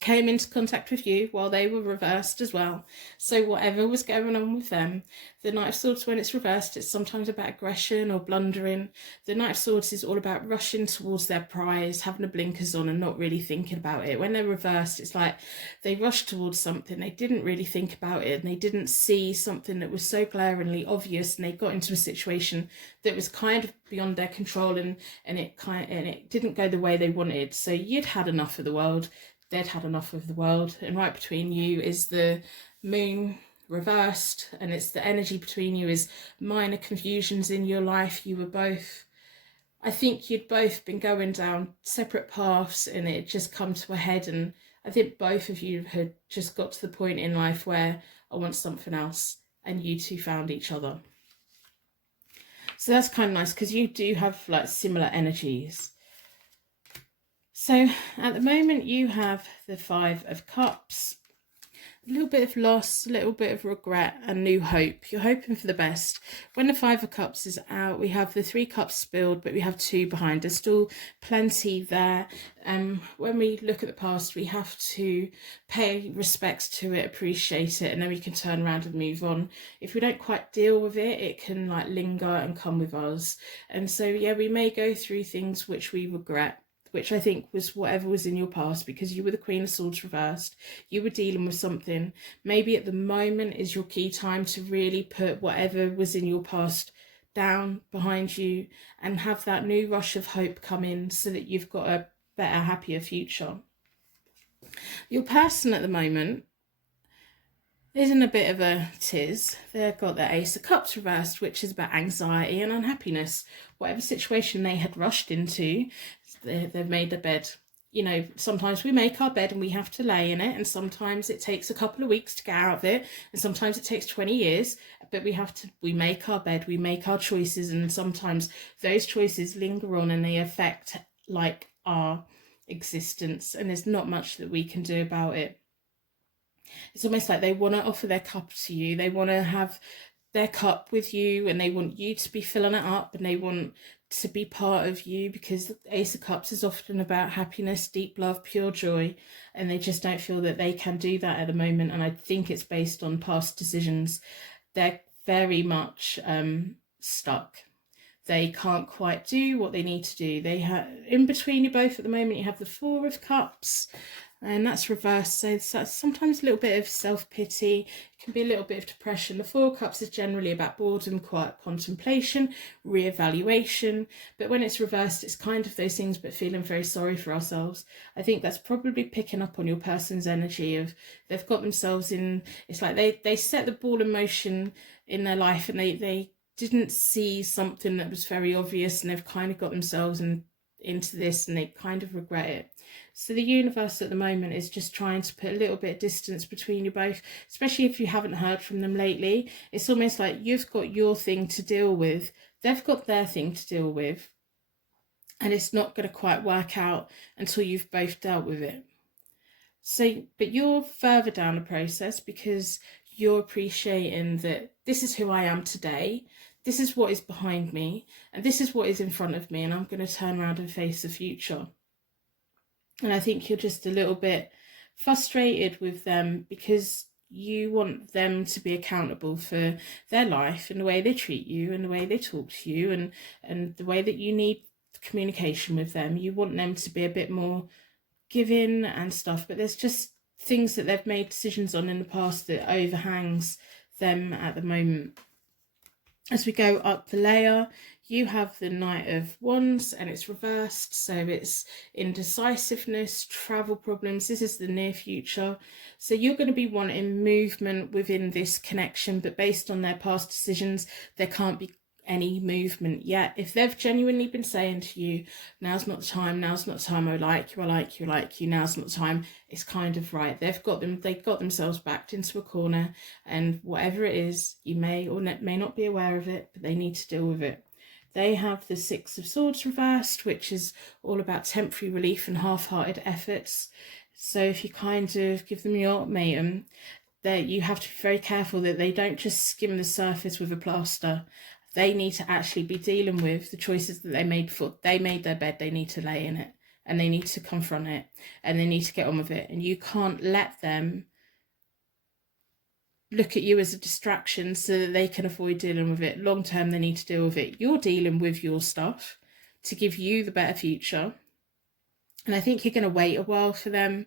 came into contact with you while they were reversed as well. So whatever was going on with them, the Knight of Swords, when it's reversed, it's sometimes about aggression or blundering. The Knight of Swords is all about rushing towards their prize, having the blinkers on and not really thinking about it. When they're reversed, it's like they rushed towards something, they didn't really think about it, and they didn't see something that was so glaringly obvious, and they got into a situation that was kind of beyond their control, and it didn't go the way they wanted. So you'd had enough of the world. They'd had enough of the world, and right between you is the Moon reversed, and it's the energy between you is minor confusions in your life. You were both, I think you'd both been going down separate paths, and it had just come to a head, and I think both of you had just got to the point in life where I want something else, and you two found each other. So that's kind of nice because you do have like similar energies. So at the moment you have the 5 of Cups, a little bit of loss, a little bit of regret and new hope. You're hoping for the best. When the 5 of Cups is out, we have the 3 cups spilled, but we have 2 behind. There's still plenty there. When we look at the past, we have to pay respects to it, appreciate it, and then we can turn around and move on. If we don't quite deal with it, it can like linger and come with us. And so, yeah, we may go through things which we regret, which I think was whatever was in your past, because you were the Queen of Swords reversed. You were dealing with something. Maybe at the moment is your key time to really put whatever was in your past down behind you and have that new rush of hope come in so that you've got a better, happier future. Your person at the moment is in a bit of a tiz. They've got the Ace of Cups reversed, which is about anxiety and unhappiness. Whatever situation they had rushed into, they've made their bed. you know, sometimes we make our bed and we have to lay in it, and sometimes it takes a couple of weeks to get out of it, and sometimes it takes 20 years, but we make our bed, we make our choices, and sometimes those choices linger on and they affect like our existence, and there's not much that we can do about it. It's almost like they want to offer their cup to you, they want to have their cup with you, and they want you to be filling it up, and they want to be part of you, because the Ace of Cups is often about happiness, deep love, pure joy, and they just don't feel that they can do that at the moment. And I think it's based on past decisions. They're very much stuck. They can't quite do what they need to do. They have, in between you both at the moment, you have the Four of Cups, and that's reversed, so that's sometimes a little bit of self-pity, it can be a little bit of depression. The Four of Cups is generally about boredom, quiet contemplation, re-evaluation, but when it's reversed, it's kind of those things, but feeling very sorry for ourselves. I think that's probably picking up on your person's energy of, they've got themselves in, it's like they set the ball in motion in their life, and they didn't see something that was very obvious, and they've kind of got themselves into this, and they kind of regret it. So the universe at the moment is just trying to put a little bit of distance between you both, especially if you haven't heard from them lately. It's almost like you've got your thing to deal with, they've got their thing to deal with, and it's not going to quite work out until you've both dealt with it. So, but you're further down the process because you're appreciating that this is who I am today, this is what is behind me, and this is what is in front of me, and I'm going to turn around and face the future. And I think you're just a little bit frustrated with them because you want them to be accountable for their life and the way they treat you and the way they talk to you, and the way that you need communication with them. You want them to be a bit more giving and stuff, but there's just things that they've made decisions on in the past that overhangs them at the moment. As we go up the layer, you have the Knight of Wands, and it's reversed, so it's indecisiveness, travel problems. This is the near future, so you're going to be wanting movement within this connection, but based on their past decisions, there can't be any movement yet. If they've genuinely been saying to you, now's not the time, now's not the time, I like you, I like you, I like you, now's not the time, it's kind of right. They got themselves backed into a corner, and whatever it is, you may or may not be aware of it, but they need to deal with it. They have the Six of Swords reversed, which is all about temporary relief and half-hearted efforts. So if you kind of give them your ultimatum, that you have to be very careful that they don't just skim the surface with a plaster. They need to actually be dealing with the choices that they made before they made their bed. They need to lay in it, and they need to confront it, and they need to get on with it. And you can't let them look at you as a distraction so that they can avoid dealing with it. Long term, they need to deal with it. You're dealing with your stuff to give you the better future. And I think you're going to wait a while for them.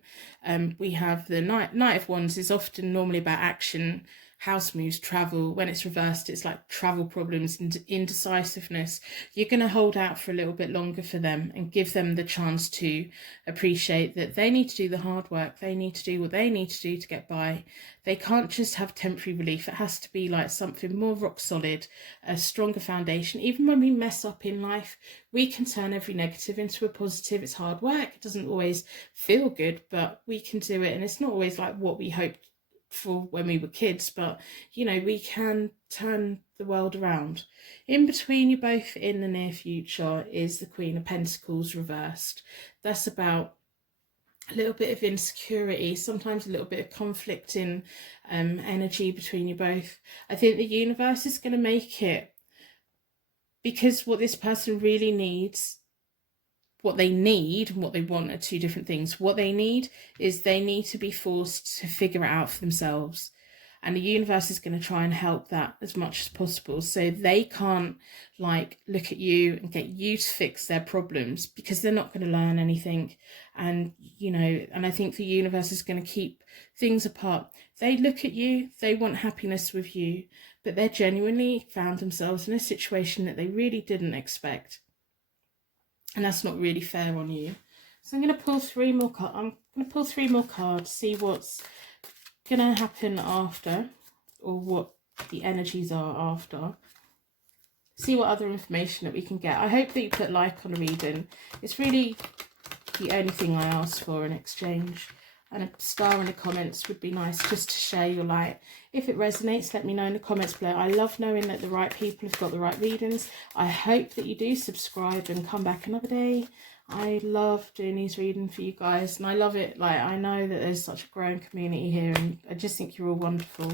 We have the Knight of Wands is often normally about action, house moves, travel. When it's reversed, it's like travel problems and indecisiveness. You're going to hold out for a little bit longer for them and give them the chance to appreciate that they need to do the hard work. They need to do what they need to do to get by. They can't just have temporary relief. It has to be like something more rock solid, a stronger foundation. Even when we mess up in life, we can turn every negative into a positive. It's hard work. It doesn't always feel good, but we can do it. And it's not always like what we hoped for when we were kids, but you know, we can turn the world around. In between you both in the near future is the Queen of Pentacles reversed. That's about a little bit of insecurity, sometimes a little bit of conflicting energy between you both. I think the universe is going to make it, because what this person really needs, what they need and what they want are two different things. What they need is they need to be forced to figure it out for themselves. And the universe is going to try and help that as much as possible. So they can't like look at you and get you to fix their problems, because they're not going to learn anything. And, you know, and I think the universe is going to keep things apart. They look at you, they want happiness with you, but they're genuinely found themselves in a situation that they really didn't expect. And that's not really fair on you. So I'm going to pull three more cards. I'm going to pull three more cards, see what's going to happen after, or what the energies are after. See what other information that we can get. I hope that you put like on the reading. It's really the only thing I ask for in exchange. And a star in the comments would be nice, just to share your light. If it resonates, let me know in the comments below. I love knowing that the right people have got the right readings. I hope that you do subscribe and come back another day. I love doing these readings for you guys, and I love it. Like, I know that there's such a growing community here, and I just think you're all wonderful.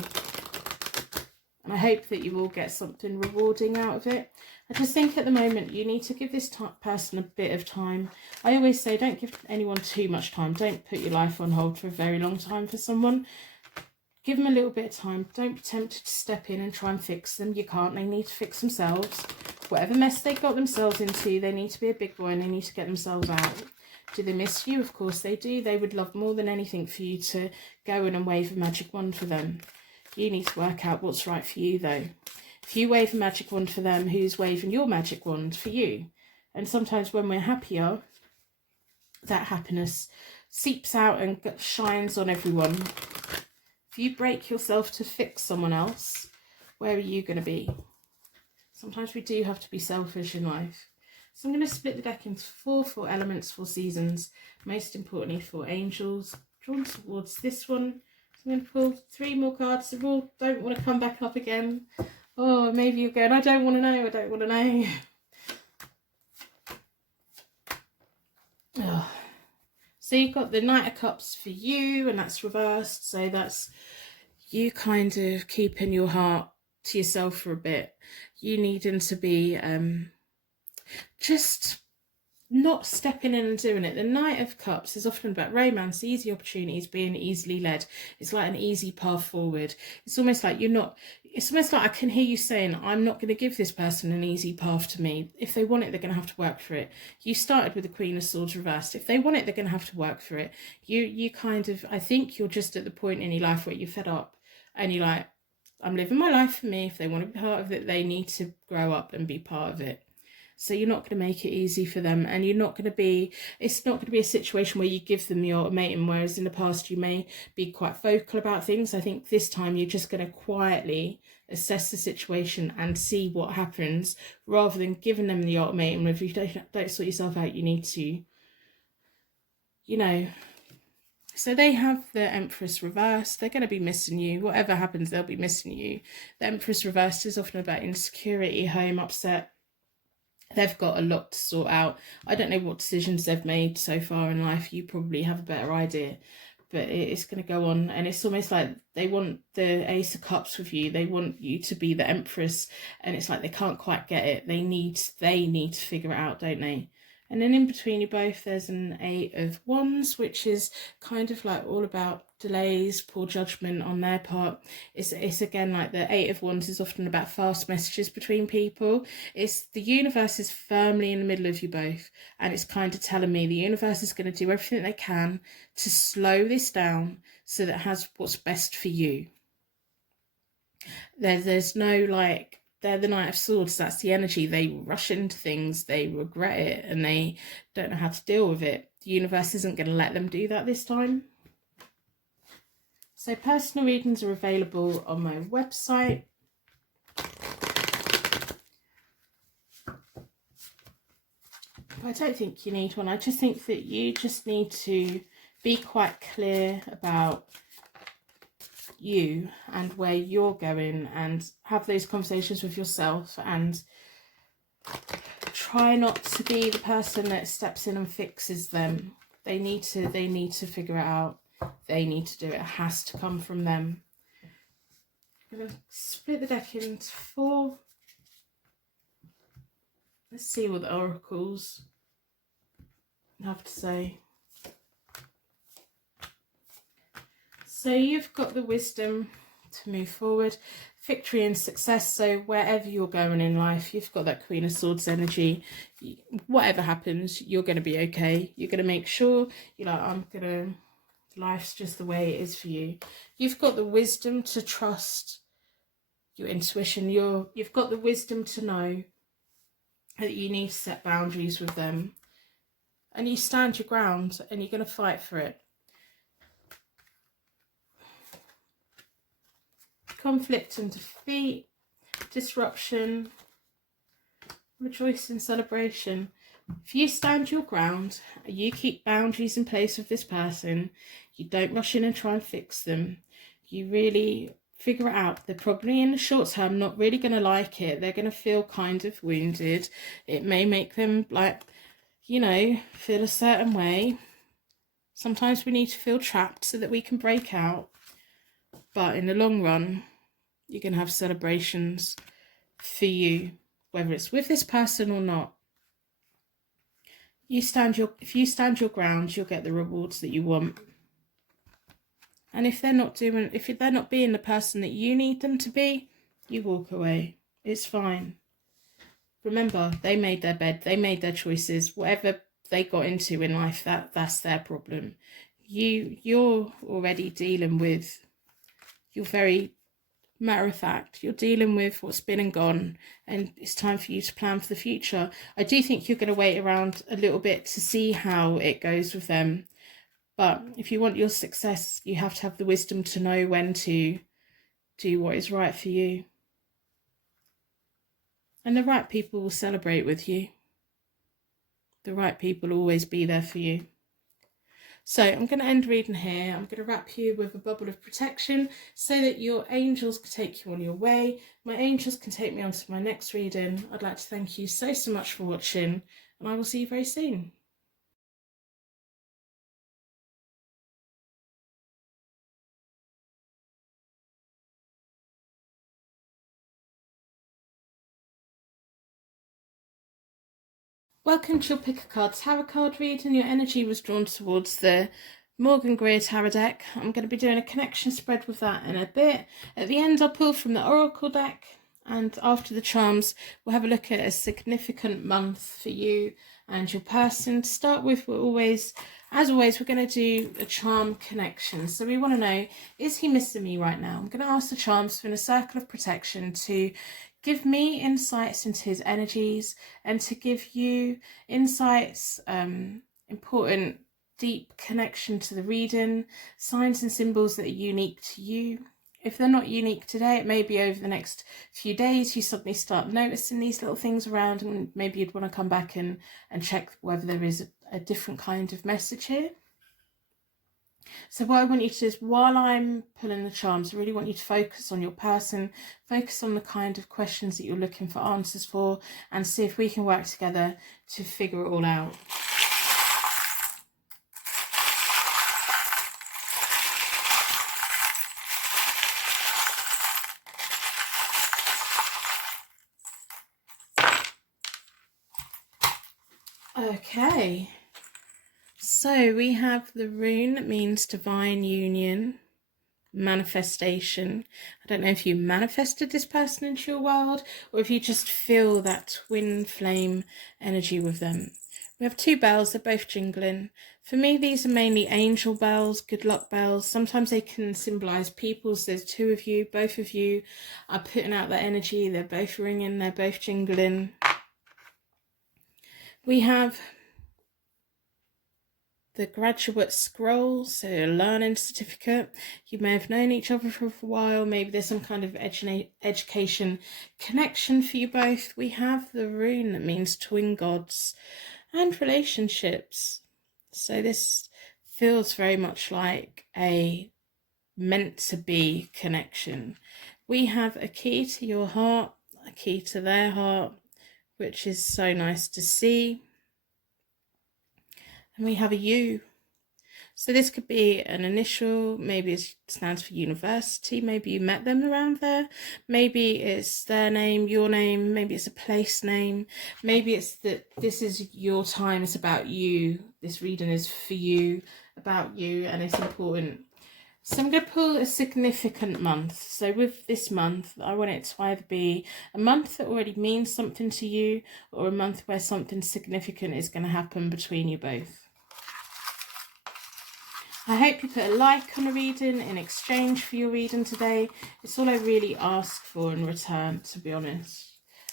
And I hope that you all get something rewarding out of it. I just think at the moment you need to give this person a bit of time. I always say don't give anyone too much time. Don't put your life on hold for a very long time for someone. Give them a little bit of time. Don't be tempted to step in and try and fix them. You can't. They need to fix themselves. Whatever mess they got themselves into, they need to be a big boy and they need to get themselves out. Do they miss you? Of course they do. They would love more than anything for you to go in and wave a magic wand for them. You need to work out what's right for you, though. If you wave a magic wand for them, who's waving your magic wand for you? And sometimes when we're happier, that happiness seeps out and shines on everyone. If you break yourself to fix someone else, where are you going to be? Sometimes we do have to be selfish in life. So I'm going to split the deck into four elements, 4 seasons. Most importantly, 4 angels. Drawn towards this one. I'm going to pull 3 more cards. The rule, don't want to come back up again. Oh, maybe you're going, I don't want to know, I don't want to know. Oh. So you've got the Knight of Cups for you, and that's reversed. So that's you kind of keeping your heart to yourself for a bit. You needing to be just not stepping in and doing it. The Knight of Cups is often about romance, easy opportunities, being easily led. It's like an easy path forward. It's almost like it's almost like I can hear you saying, I'm not going to give this person an easy path to me. If they want it, they're going to have to work for it. You started with the Queen of Swords reversed. If they want it, they're going to have to work for it. You kind of, I think you're just at the point in your life where you're fed up and you're like, I'm living my life for me. If they want to be part of it, they need to grow up and be part of it. So you're not going to make it easy for them, and you're not going to be, it's not going to be a situation where you give them your ultimatum, whereas in the past you may be quite vocal about things. I think this time you're just going to quietly assess the situation and see what happens, rather than giving them the ultimatum. If you don't sort yourself out, you need to, you know. So they have the Empress reversed. They're going to be missing you. Whatever happens, they'll be missing you. The Empress reversed is often about insecurity, home, upset. They've got a lot to sort out. I don't know what decisions they've made so far in life. You probably have a better idea. But it's going to go on. And it's almost like they want the Ace of Cups with you. They want you to be the Empress. And it's like they can't quite get it. They need to figure it out, don't they? And then in between you both, there's an 8 of Wands, which is kind of like all about delays, poor judgment on their part. It's again like the 8 of Wands is often about fast messages between people. It's the universe is firmly in the middle of you both, and it's kind of telling me the universe is going to do everything they can to slow this down so that it has what's best for you. There's no like, they're the Knight of Swords. That's the energy. They rush into things, they regret it, and they don't know how to deal with it. The universe isn't going to let them do that this time. So personal readings are available on my website. I don't think you need one. I just think that you just need to be quite clear about you and where you're going, and have those conversations with yourself, and try not to be the person that steps in and fixes them. They need to figure it out. They need to do it. It has to come from them. I'm going to split the deck into 4. Let's see what the oracles have to say. So you've got the wisdom to move forward, victory and success. So wherever you're going in life, you've got that Queen of Swords energy. Whatever happens, you're going to be okay. You're going to make sure, life's just the way it is for you. You've got the wisdom to trust your intuition. You've got the wisdom to know that you need to set boundaries with them. And you stand your ground, and you're going to fight for it. Conflict and defeat, disruption, rejoice and celebration. If you stand your ground, you keep boundaries in place with this person, you don't rush in and try and fix them, you really figure it out. They're probably in the short term not really going to like it. They're going to feel kind of wounded. It may make them, like, you know, feel a certain way. Sometimes we need to feel trapped so that we can break out. But in the long run, you can have celebrations for you, whether it's with this person or not. If you stand your ground, you'll get the rewards that you want. And if they're not being the person that you need them to be, you walk away. It's fine. Remember, they made their bed, they made their choices. Whatever they got into in life, that's their problem. You're already dealing with, you're very matter of fact, you're dealing with what's been and gone, and it's time for you to plan for the future. I do think you're going to wait around a little bit to see how it goes with them, but if you want your success, you have to have the wisdom to know when to do what is right for you, and the right people will celebrate with you. The right people will always be there for you. So I'm going to end reading here. I'm going to wrap you with a bubble of protection so that your angels can take you on your way. My angels can take me on to my next reading. I'd like to thank you so much for watching, and I will see you very soon. Welcome to your Pick a Card Tarot card reading. Your energy was drawn towards the Morgan Greer Tarot deck. I'm going to be doing a connection spread with that in a bit. At the end, I'll pull from the Oracle deck, and after the charms, we'll have a look at a significant month for you and your person. To start with, as always, we're going to do a charm connection. So we want to know, is he missing me right now? I'm going to ask the charms for a circle of protection to give me insights into his energies and to give you insights, important deep connection to the reading, signs and symbols that are unique to you. If they're not unique today, it may be over the next few days you suddenly start noticing these little things around, and maybe you'd want to come back and check whether there is a different kind of message here. So what I want you to do is, while I'm pulling the charms, I really want you to focus on your person, focus on the kind of questions that you're looking for answers for, and see if we can work together to figure it all out. Okay, so we have the rune that means divine union, manifestation. I don't know if you manifested this person into your world or if you just feel that twin flame energy with them. We have two bells, they're both jingling. For me, these are mainly angel bells, good luck bells. Sometimes they can symbolize people, so there's two of you, both of you are putting out that energy, they're both ringing, they're both jingling. We have the graduate scroll, so a learning certificate. You may have known each other for a while, maybe there's some kind of education connection for you both. We have the rune that means twin gods and relationships. So this feels very much like a meant to be connection. We have a key to your heart, a key to their heart, which is so nice to see. And we have a U. So this could be an initial, maybe it stands for university, maybe you met them around there, maybe it's their name, your name, maybe it's a place name, maybe it's that this is your time, it's about you, this reading is for you, about you, and it's important. So I'm going to pull a significant month. So with this month, I want it to either be a month that already means something to you, or a month where something significant is going to happen between you both. I hope you put a like on the reading in exchange for your reading today. It's all I really ask for in return, to be honest.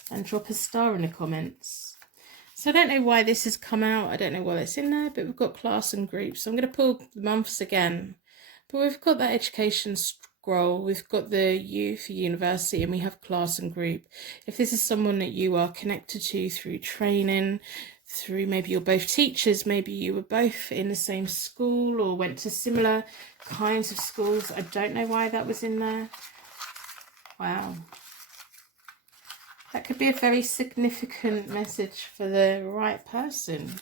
And drop a star in the comments. So I don't know why this has come out. I don't know why it's in there, but we've got class and group. So I'm going to pull the months again. But we've got that education scroll. We've got the U for university, and we have class and group. If this is someone that you are connected to through training, through, maybe you're both teachers, maybe you were both in the same school or went to similar kinds of schools. I don't know why that was in there. Wow. That could be a very significant message for the right person.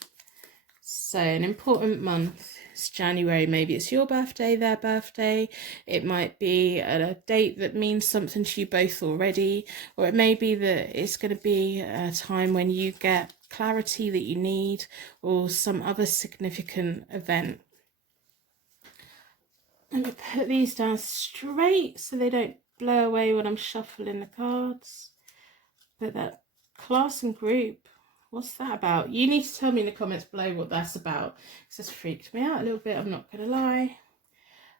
So an important month. It's January. Maybe it's your birthday, their birthday. It might be a date that means something to you both already. Or it may be that it's going to be a time when you get clarity that you need, or some other significant event. I'm going to put these down straight so they don't blow away when I'm shuffling the cards. But that class and group, what's that about? You need to tell me in the comments below what that's about, because it's freaked me out a little bit, I'm not going to lie.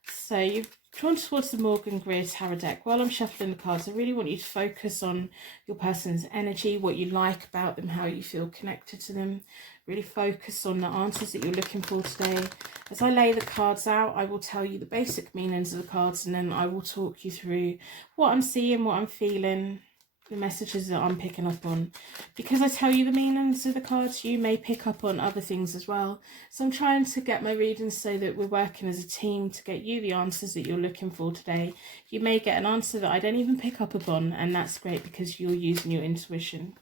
So you've drawn towards the Morgan Greer Tarot deck. While I'm shuffling the cards, I really want you to focus on your person's energy, what you like about them, how you feel connected to them. Really focus on the answers that you're looking for today. As I lay the cards out, I will tell you the basic meanings of the cards, and then I will talk you through what I'm seeing, what I'm feeling, the messages that I'm picking up on. Because I tell you the meanings of the cards, you may pick up on other things as well. So I'm trying to get my readings so that we're working as a team to get you the answers that you're looking for today. You may get an answer that I don't even pick up upon, and that's great because you're using your intuition.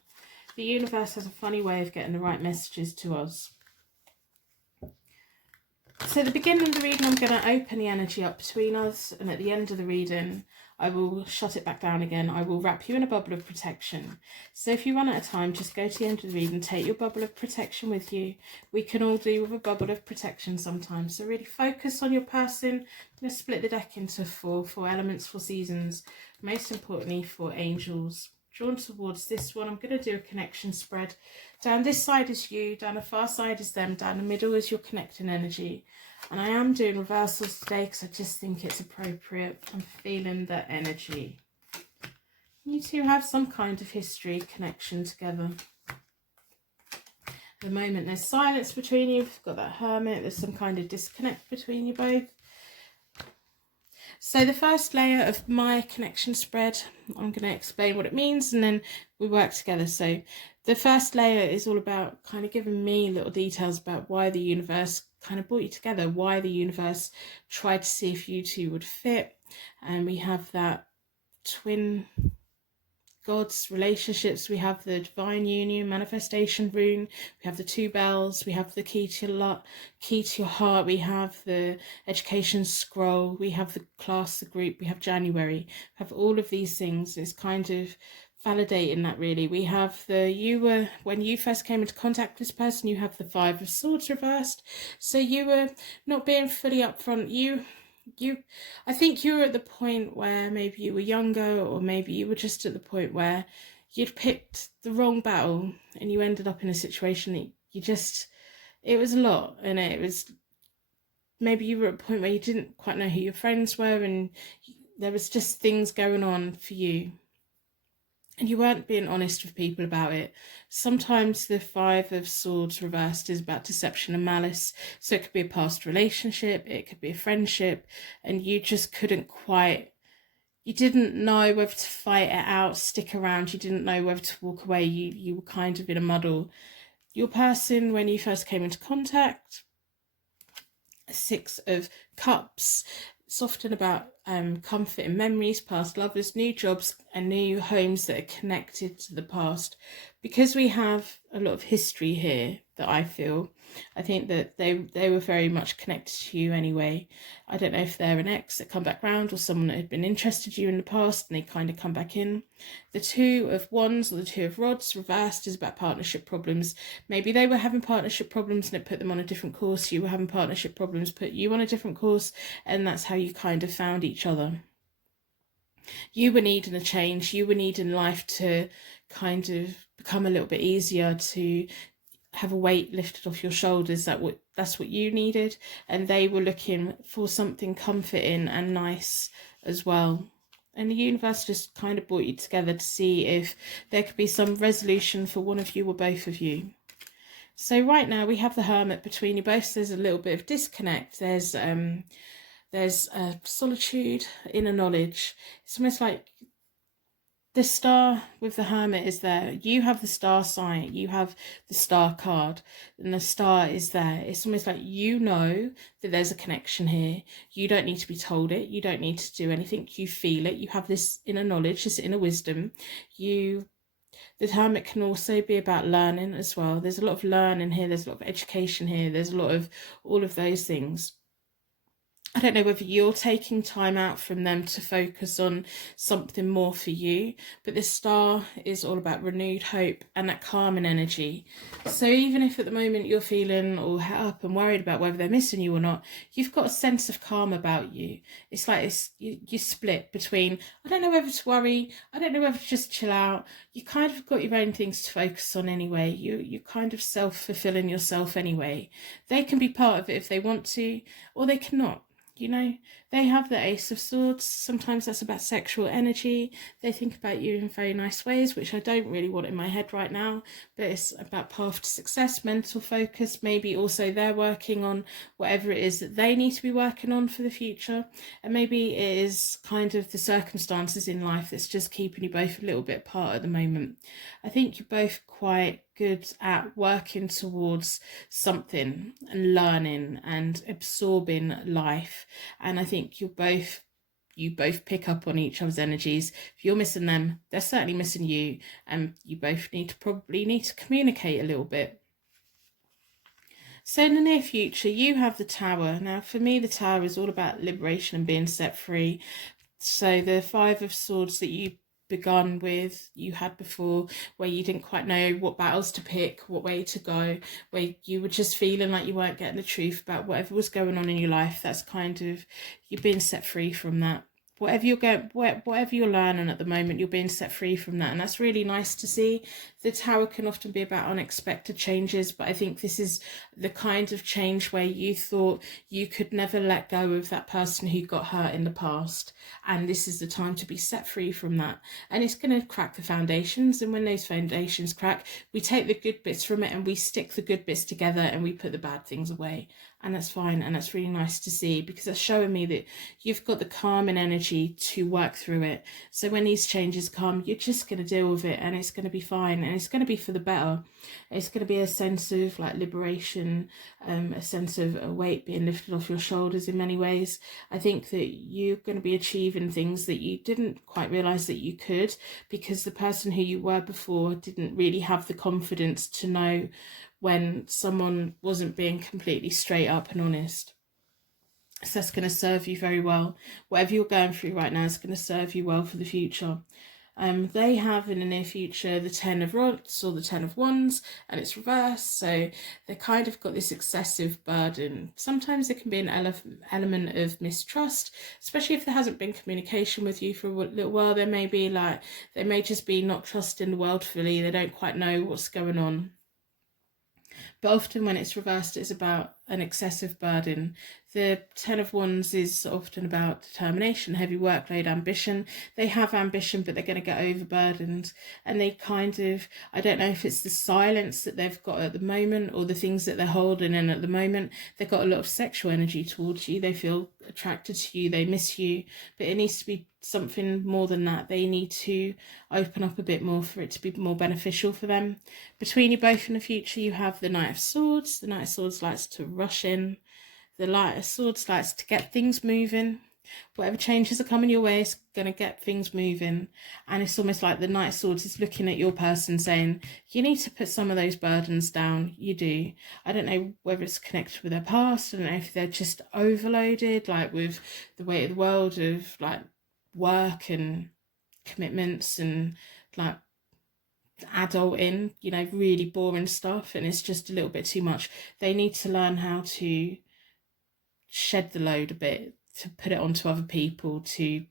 The universe has a funny way of getting the right messages to us. So at the beginning of the reading, I'm going to open the energy up between us, and at the end of the reading, I will shut it back down again. I will wrap you in a bubble of protection. So if you run out of time, just go to the end of the reading, take your bubble of protection with you. We can all do with a bubble of protection sometimes. So really focus on your person. I'm going to split the deck into four elements, 4 seasons. Most importantly, 4 angels. Drawn towards this one, I'm going to do a connection spread. Down this side is you, down the far side is them, down the middle is your connecting energy. And I am doing reversals today because I just think it's appropriate. I'm feeling that energy. You two have some kind of history connection together. At the moment there's silence between you. You've got that Hermit. There's some kind of disconnect between you both. So the first layer of my connection spread, I'm going to explain what it means and then we work together. So the first layer is all about kind of giving me little details about why the universe kind of brought you together, why the universe tried to see if you two would fit. And we have that twin gods relationships, we have the divine union manifestation rune, we have the 2 bells, we have the key to your heart, we have the education scroll, we have the class, the group, we have January, we have all of these things. It's kind of validating that really. We have the when you first came into contact with this person, you have the 5 of Swords reversed, so you were not being fully upfront. I think you were at the point where maybe you were younger, or maybe you were just at the point where you'd picked the wrong battle and you ended up in a situation that it was a lot, and it was, maybe you were at a point where you didn't quite know who your friends were and there was just things going on for you. And you weren't being honest with people about it. Sometimes the 5 of Swords reversed is about deception and malice. So it could be a past relationship, it could be a friendship, and you just couldn't quite, you didn't know whether to fight it out, stick around, you didn't know whether to walk away, you were kind of in a muddle. Your person, when you first came into contact, 6 of Cups, it's often about comfort in memories, past lovers, new jobs and new homes that are connected to the past. Because we have a lot of history here that I think that they were very much connected to you anyway. I don't know if they're an ex that come back round or someone that had been interested in you in the past and they kind of come back in. The 2 of Wands or the 2 of Rods reversed is about partnership problems. Maybe they were having partnership problems and it put them on a different course. You were having partnership problems, put you on a different course, and that's how you kind of found each other. You were needing a change. You were needing life to kind of become a little bit easier, to have a weight lifted off your shoulders. That's what you needed, and they were looking for something comforting and nice as well. And the universe just kind of brought you together to see if there could be some resolution for one of you or both of you. So right now we have the Hermit between you both. There's a little bit of disconnect. There's solitude, inner knowledge. It's almost like The star with the Hermit is there. You have the star sign, you have the star card, and the star is there. It's almost like you know that there's a connection here. You don't need to be told it. You don't need to do anything. You feel it. You have this inner knowledge, this inner wisdom. The Hermit can also be about learning as well. There's a lot of learning here. There's a lot of education here. There's a lot of all of those things. I don't know whether you're taking time out from them to focus on something more for you, but this star is all about renewed hope and that calming energy. So even if at the moment you're feeling all het up and worried about whether they're missing you or not, you've got a sense of calm about you. It's like you split between, I don't know whether to worry, I don't know whether to just chill out. You kind of got your own things to focus on anyway. You're kind of self-fulfilling yourself anyway. They can be part of it if they want to, or they cannot. You know, they have the Ace of Swords. Sometimes that's about sexual energy. They think about you in very nice ways, which I don't really want in my head right now, but it's about path to success, mental focus. Maybe also they're working on whatever it is that they need to be working on for the future. And maybe it is kind of the circumstances in life that's just keeping you both a little bit apart at the moment. I think you're both quite good at working towards something and learning and absorbing life, and I think you both pick up on each other's energies. If you're missing them, they're certainly missing you, and you both probably need to communicate a little bit. So in the near future, you have the Tower. Now for me, the Tower is all about liberation and being set free. So the Five of Swords that you begun with, you had before, where you didn't quite know what battles to pick, what way to go, where you were just feeling like you weren't getting the truth about whatever was going on in your life. That's kind of, you're being set free from that. Whatever you're learning at the moment, you're being set free from that, and that's really nice to see. The Tower can often be about unexpected changes, but I think this is the kind of change where you thought you could never let go of that person who got hurt in the past, and this is the time to be set free from that. And it's going to crack the foundations, and when those foundations crack, we take the good bits from it and we stick the good bits together and we put the bad things away. And that's fine, and that's really nice to see, because that's showing me that you've got the calm and energy to work through it. So when these changes come, you're just going to deal with it, and it's going to be fine, and it's going to be for the better. It's going to be a sense of like liberation, a sense of a weight being lifted off your shoulders in many ways. I think that you're going to be achieving things that you didn't quite realise that you could, because the person who you were before didn't really have the confidence to know when someone wasn't being completely straight up and honest. So that's going to serve you very well. Whatever you're going through right now is going to serve you well for the future. They have in the near future the 10 of Rods or the 10 of Wands, and it's reversed, so they kind of got this excessive burden. Sometimes there can be an element of mistrust, especially if there hasn't been communication with you for a little while. They may just be not trusting the world fully. They don't quite know what's going on. But often when it's reversed, it's about an excessive burden. The 10 of Wands is often about determination, heavy workload, ambition. They have ambition, but they're going to get overburdened. And they kind of, I don't know if it's the silence that they've got at the moment or the things that they're holding in at the moment. They've got a lot of sexual energy towards you. They feel attracted to you. They miss you. But it needs to be something more than that. They need to open up a bit more for it to be more beneficial for them. Between you both in the future, you have the Knight of Swords. The Knight of Swords likes to rush in. The Knight of Swords likes to get things moving. Whatever changes are coming your way is going to get things moving. And it's almost like the Knight of Swords is looking at your person saying, you need to put some of those burdens down. You do. I don't know whether it's connected with their past. I don't know if they're just overloaded, like with the weight of the world of like work and commitments and like adulting, you know, really boring stuff, and it's just a little bit too much. They need to learn how to shed the load a bit, to put it onto other people, to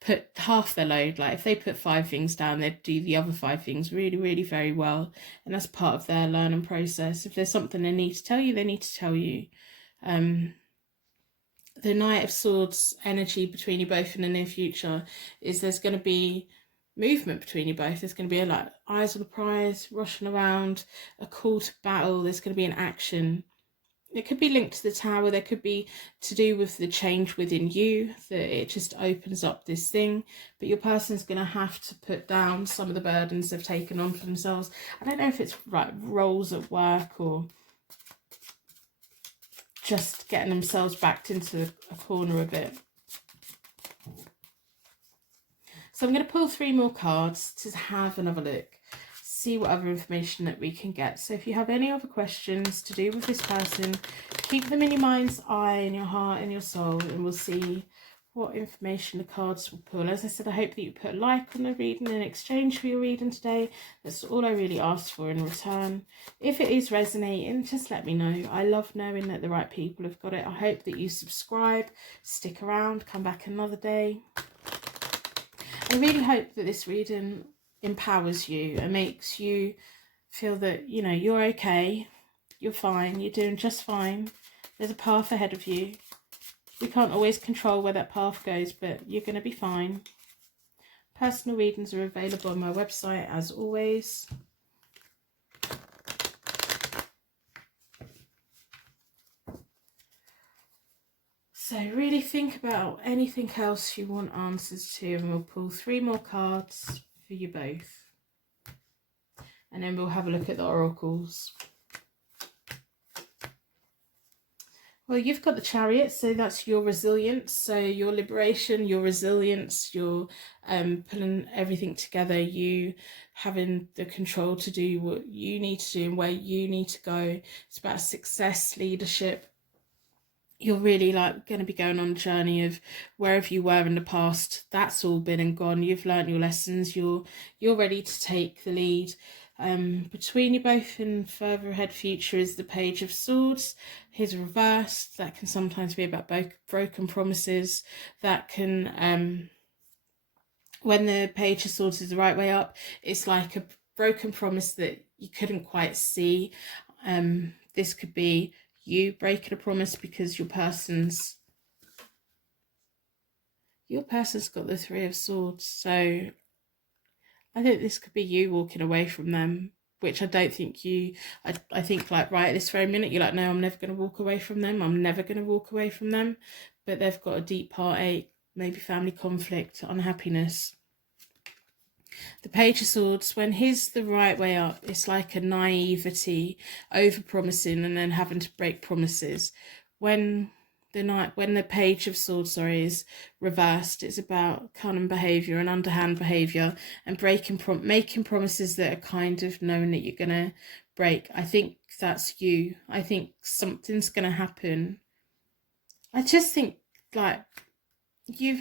put half their load. Like if they put 5 things down, they'd do the other 5 things really, really very well, and that's part of their learning process. If there's something they need to tell you, they need to tell you. The Knight of Swords energy between you both in the near future is there's going to be movement between you both. There's going to be a like eyes on the prize, rushing around, a call to battle. There's going to be an action. it could be linked to the Tower. There could be to do with the change within you, that it just opens up this thing. But your person's going to have to put down some of the burdens they've taken on for themselves. I don't know if it's right roles at work or just getting themselves backed into a corner a bit. So I'm going to pull 3 more cards to have another look, see what other information that we can get. So if you have any other questions to do with this person, keep them in your mind's eye, in your heart, in your soul, and we'll see what information the cards will pull. As I said, I hope that you put a like on the reading in exchange for your reading today. That's all I really asked for in return. If it is resonating, just let me know. I love knowing that the right people have got it. I hope that you subscribe, stick around, come back another day. I really hope that this reading empowers you and makes you feel that, you know, you're okay, you're fine, you're doing just fine. There's a path ahead of you. We can't always control where that path goes, but you're going to be fine. Personal readings are available on my website, as always. So really think about anything else you want answers to, and we'll pull 3 more cards for you both. And then we'll have a look at the oracles. Well, you've got the Chariot, so that's your resilience, so your liberation, your resilience, your pulling everything together, you having the control to do what you need to do and where you need to go. It's about success, leadership. You're really like going to be going on a journey of wherever you were in the past. That's all been and gone. You've learned your lessons. You're ready to take the lead. Between you both and further ahead future is the Page of Swords. Here's reversed. That can sometimes be about broken promises. That can, when the Page of Swords is the right way up, it's like a broken promise that you couldn't quite see. This could be you breaking a promise because your person's got the 3 of Swords. So I think this could be you walking away from them, which I don't think you, I think like right at this very minute, you're like, no, I'm never going to walk away from them. I'm never going to walk away from them. But they've got a deep heartache, maybe family conflict, unhappiness. The Page of Swords, when he's the right way up, it's like a naivety, over-promising and then having to break promises. When the Page of Swords, is reversed, it's about cunning behaviour and underhand behaviour and making promises that are kind of knowing that you're going to break. I think that's you. I think something's going to happen. I just think like you're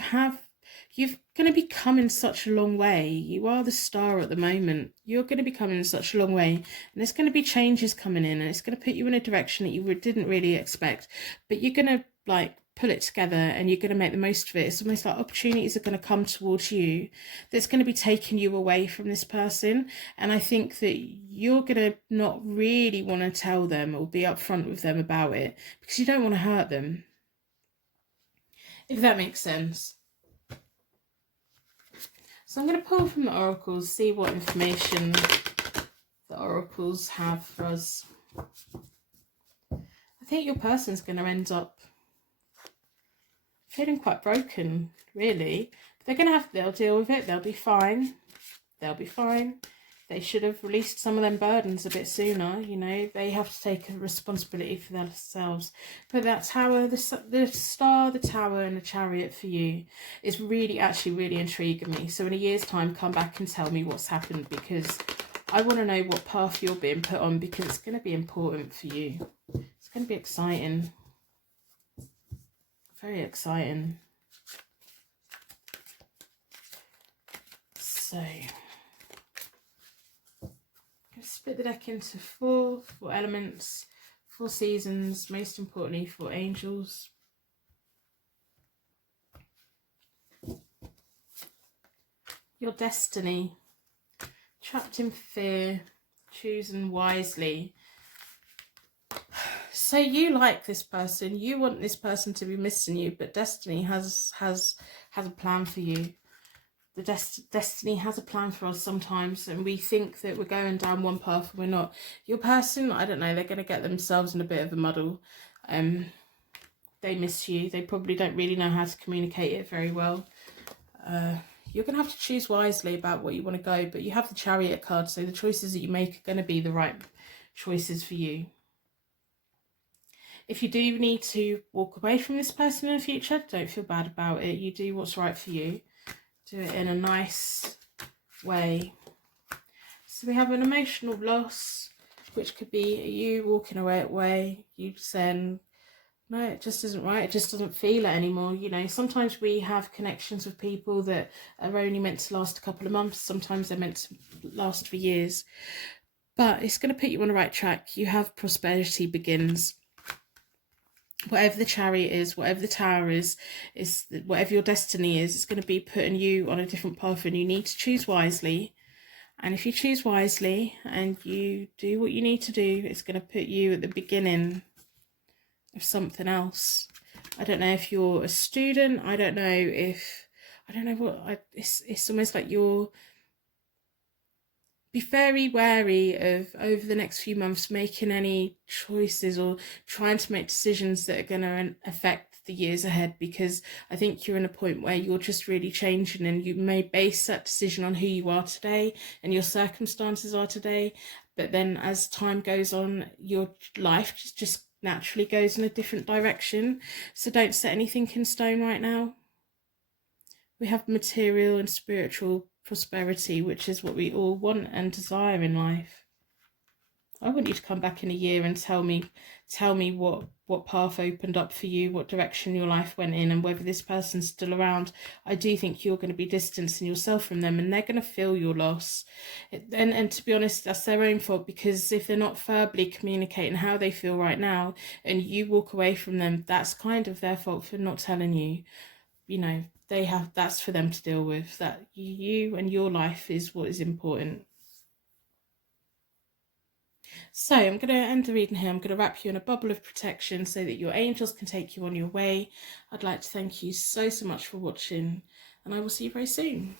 going to be coming such a long way. You are the star at the moment. You're going to be coming such a long way, and there's going to be changes coming in, and it's going to put you in a direction that you didn't really expect, but you're going to like pull it together and you're going to make the most of it. It's almost like opportunities are going to come towards you that's going to be taking you away from this person, and I think that you're going to not really want to tell them or be upfront with them about it because you don't want to hurt them, if that makes sense. So I'm going to pull from the oracles, see what information the oracles have for us. I think your person's going to end up feeling quite broken, really. But they'll deal with it. They'll be fine. They'll be fine. They should have released some of them burdens a bit sooner, you know. They have to take a responsibility for themselves. But that Tower, the Star, the Tower and the Chariot for you is really intriguing me. So in a year's time, come back and tell me what's happened, because I want to know what path you're being put on, because it's going to be important for you. It's going to be exciting. Very exciting. So split the deck into four elements, 4 seasons, most importantly 4 angels. Your destiny, trapped in fear, choosing wisely. So you like this person, you want this person to be missing you, but destiny has a plan for you. the destiny has a plan for us sometimes, and we think that we're going down one path and we're not. Your person, I don't know, they're going to get themselves in a bit of a muddle. They miss you. They probably don't really know how to communicate it very well. You're going to have to choose wisely about what you want to go, but you have the Chariot card, so the choices that you make are going to be the right choices for you. If you do need to walk away from this person in the future, don't feel bad about it. You do what's right for you. Do it in a nice way. So we have an emotional loss, which could be you walking away, you saying, no, it just isn't right. It just doesn't feel it anymore. You know, sometimes we have connections with people that are only meant to last a couple of months. Sometimes they're meant to last for years. But it's going to put you on the right track. You have prosperity begins. Whatever the Chariot is, whatever the Tower is whatever your destiny is, it's going to be putting you on a different path, and you need to choose wisely. And if you choose wisely and you do what you need to do, it's going to put you at the beginning of something else. I don't know if you're a student. I don't know what, it's almost like you're, be very wary of, over the next few months, making any choices or trying to make decisions that are going to affect the years ahead, because I think you're in a point where you're just really changing, and you may base that decision on who you are today and your circumstances are today, but then as time goes on, your life just naturally goes in a different direction. So don't set anything in stone right now. We have material and spiritual prosperity, which is what we all want and desire in life. I want you to come back in a year and tell me what path opened up for you, what direction your life went in, and whether this person's still around. I do think you're going to be distancing yourself from them, and they're going to feel your loss. And to be honest, that's their own fault, because if they're not verbally communicating how they feel right now, and you walk away from them, that's kind of their fault for not telling you. You know, that's for them to deal with. That you and your life is what is important. So I'm going to end the reading here. I'm going to wrap you in a bubble of protection so that your angels can take you on your way. I'd like to thank you so much for watching, and I will see you very soon.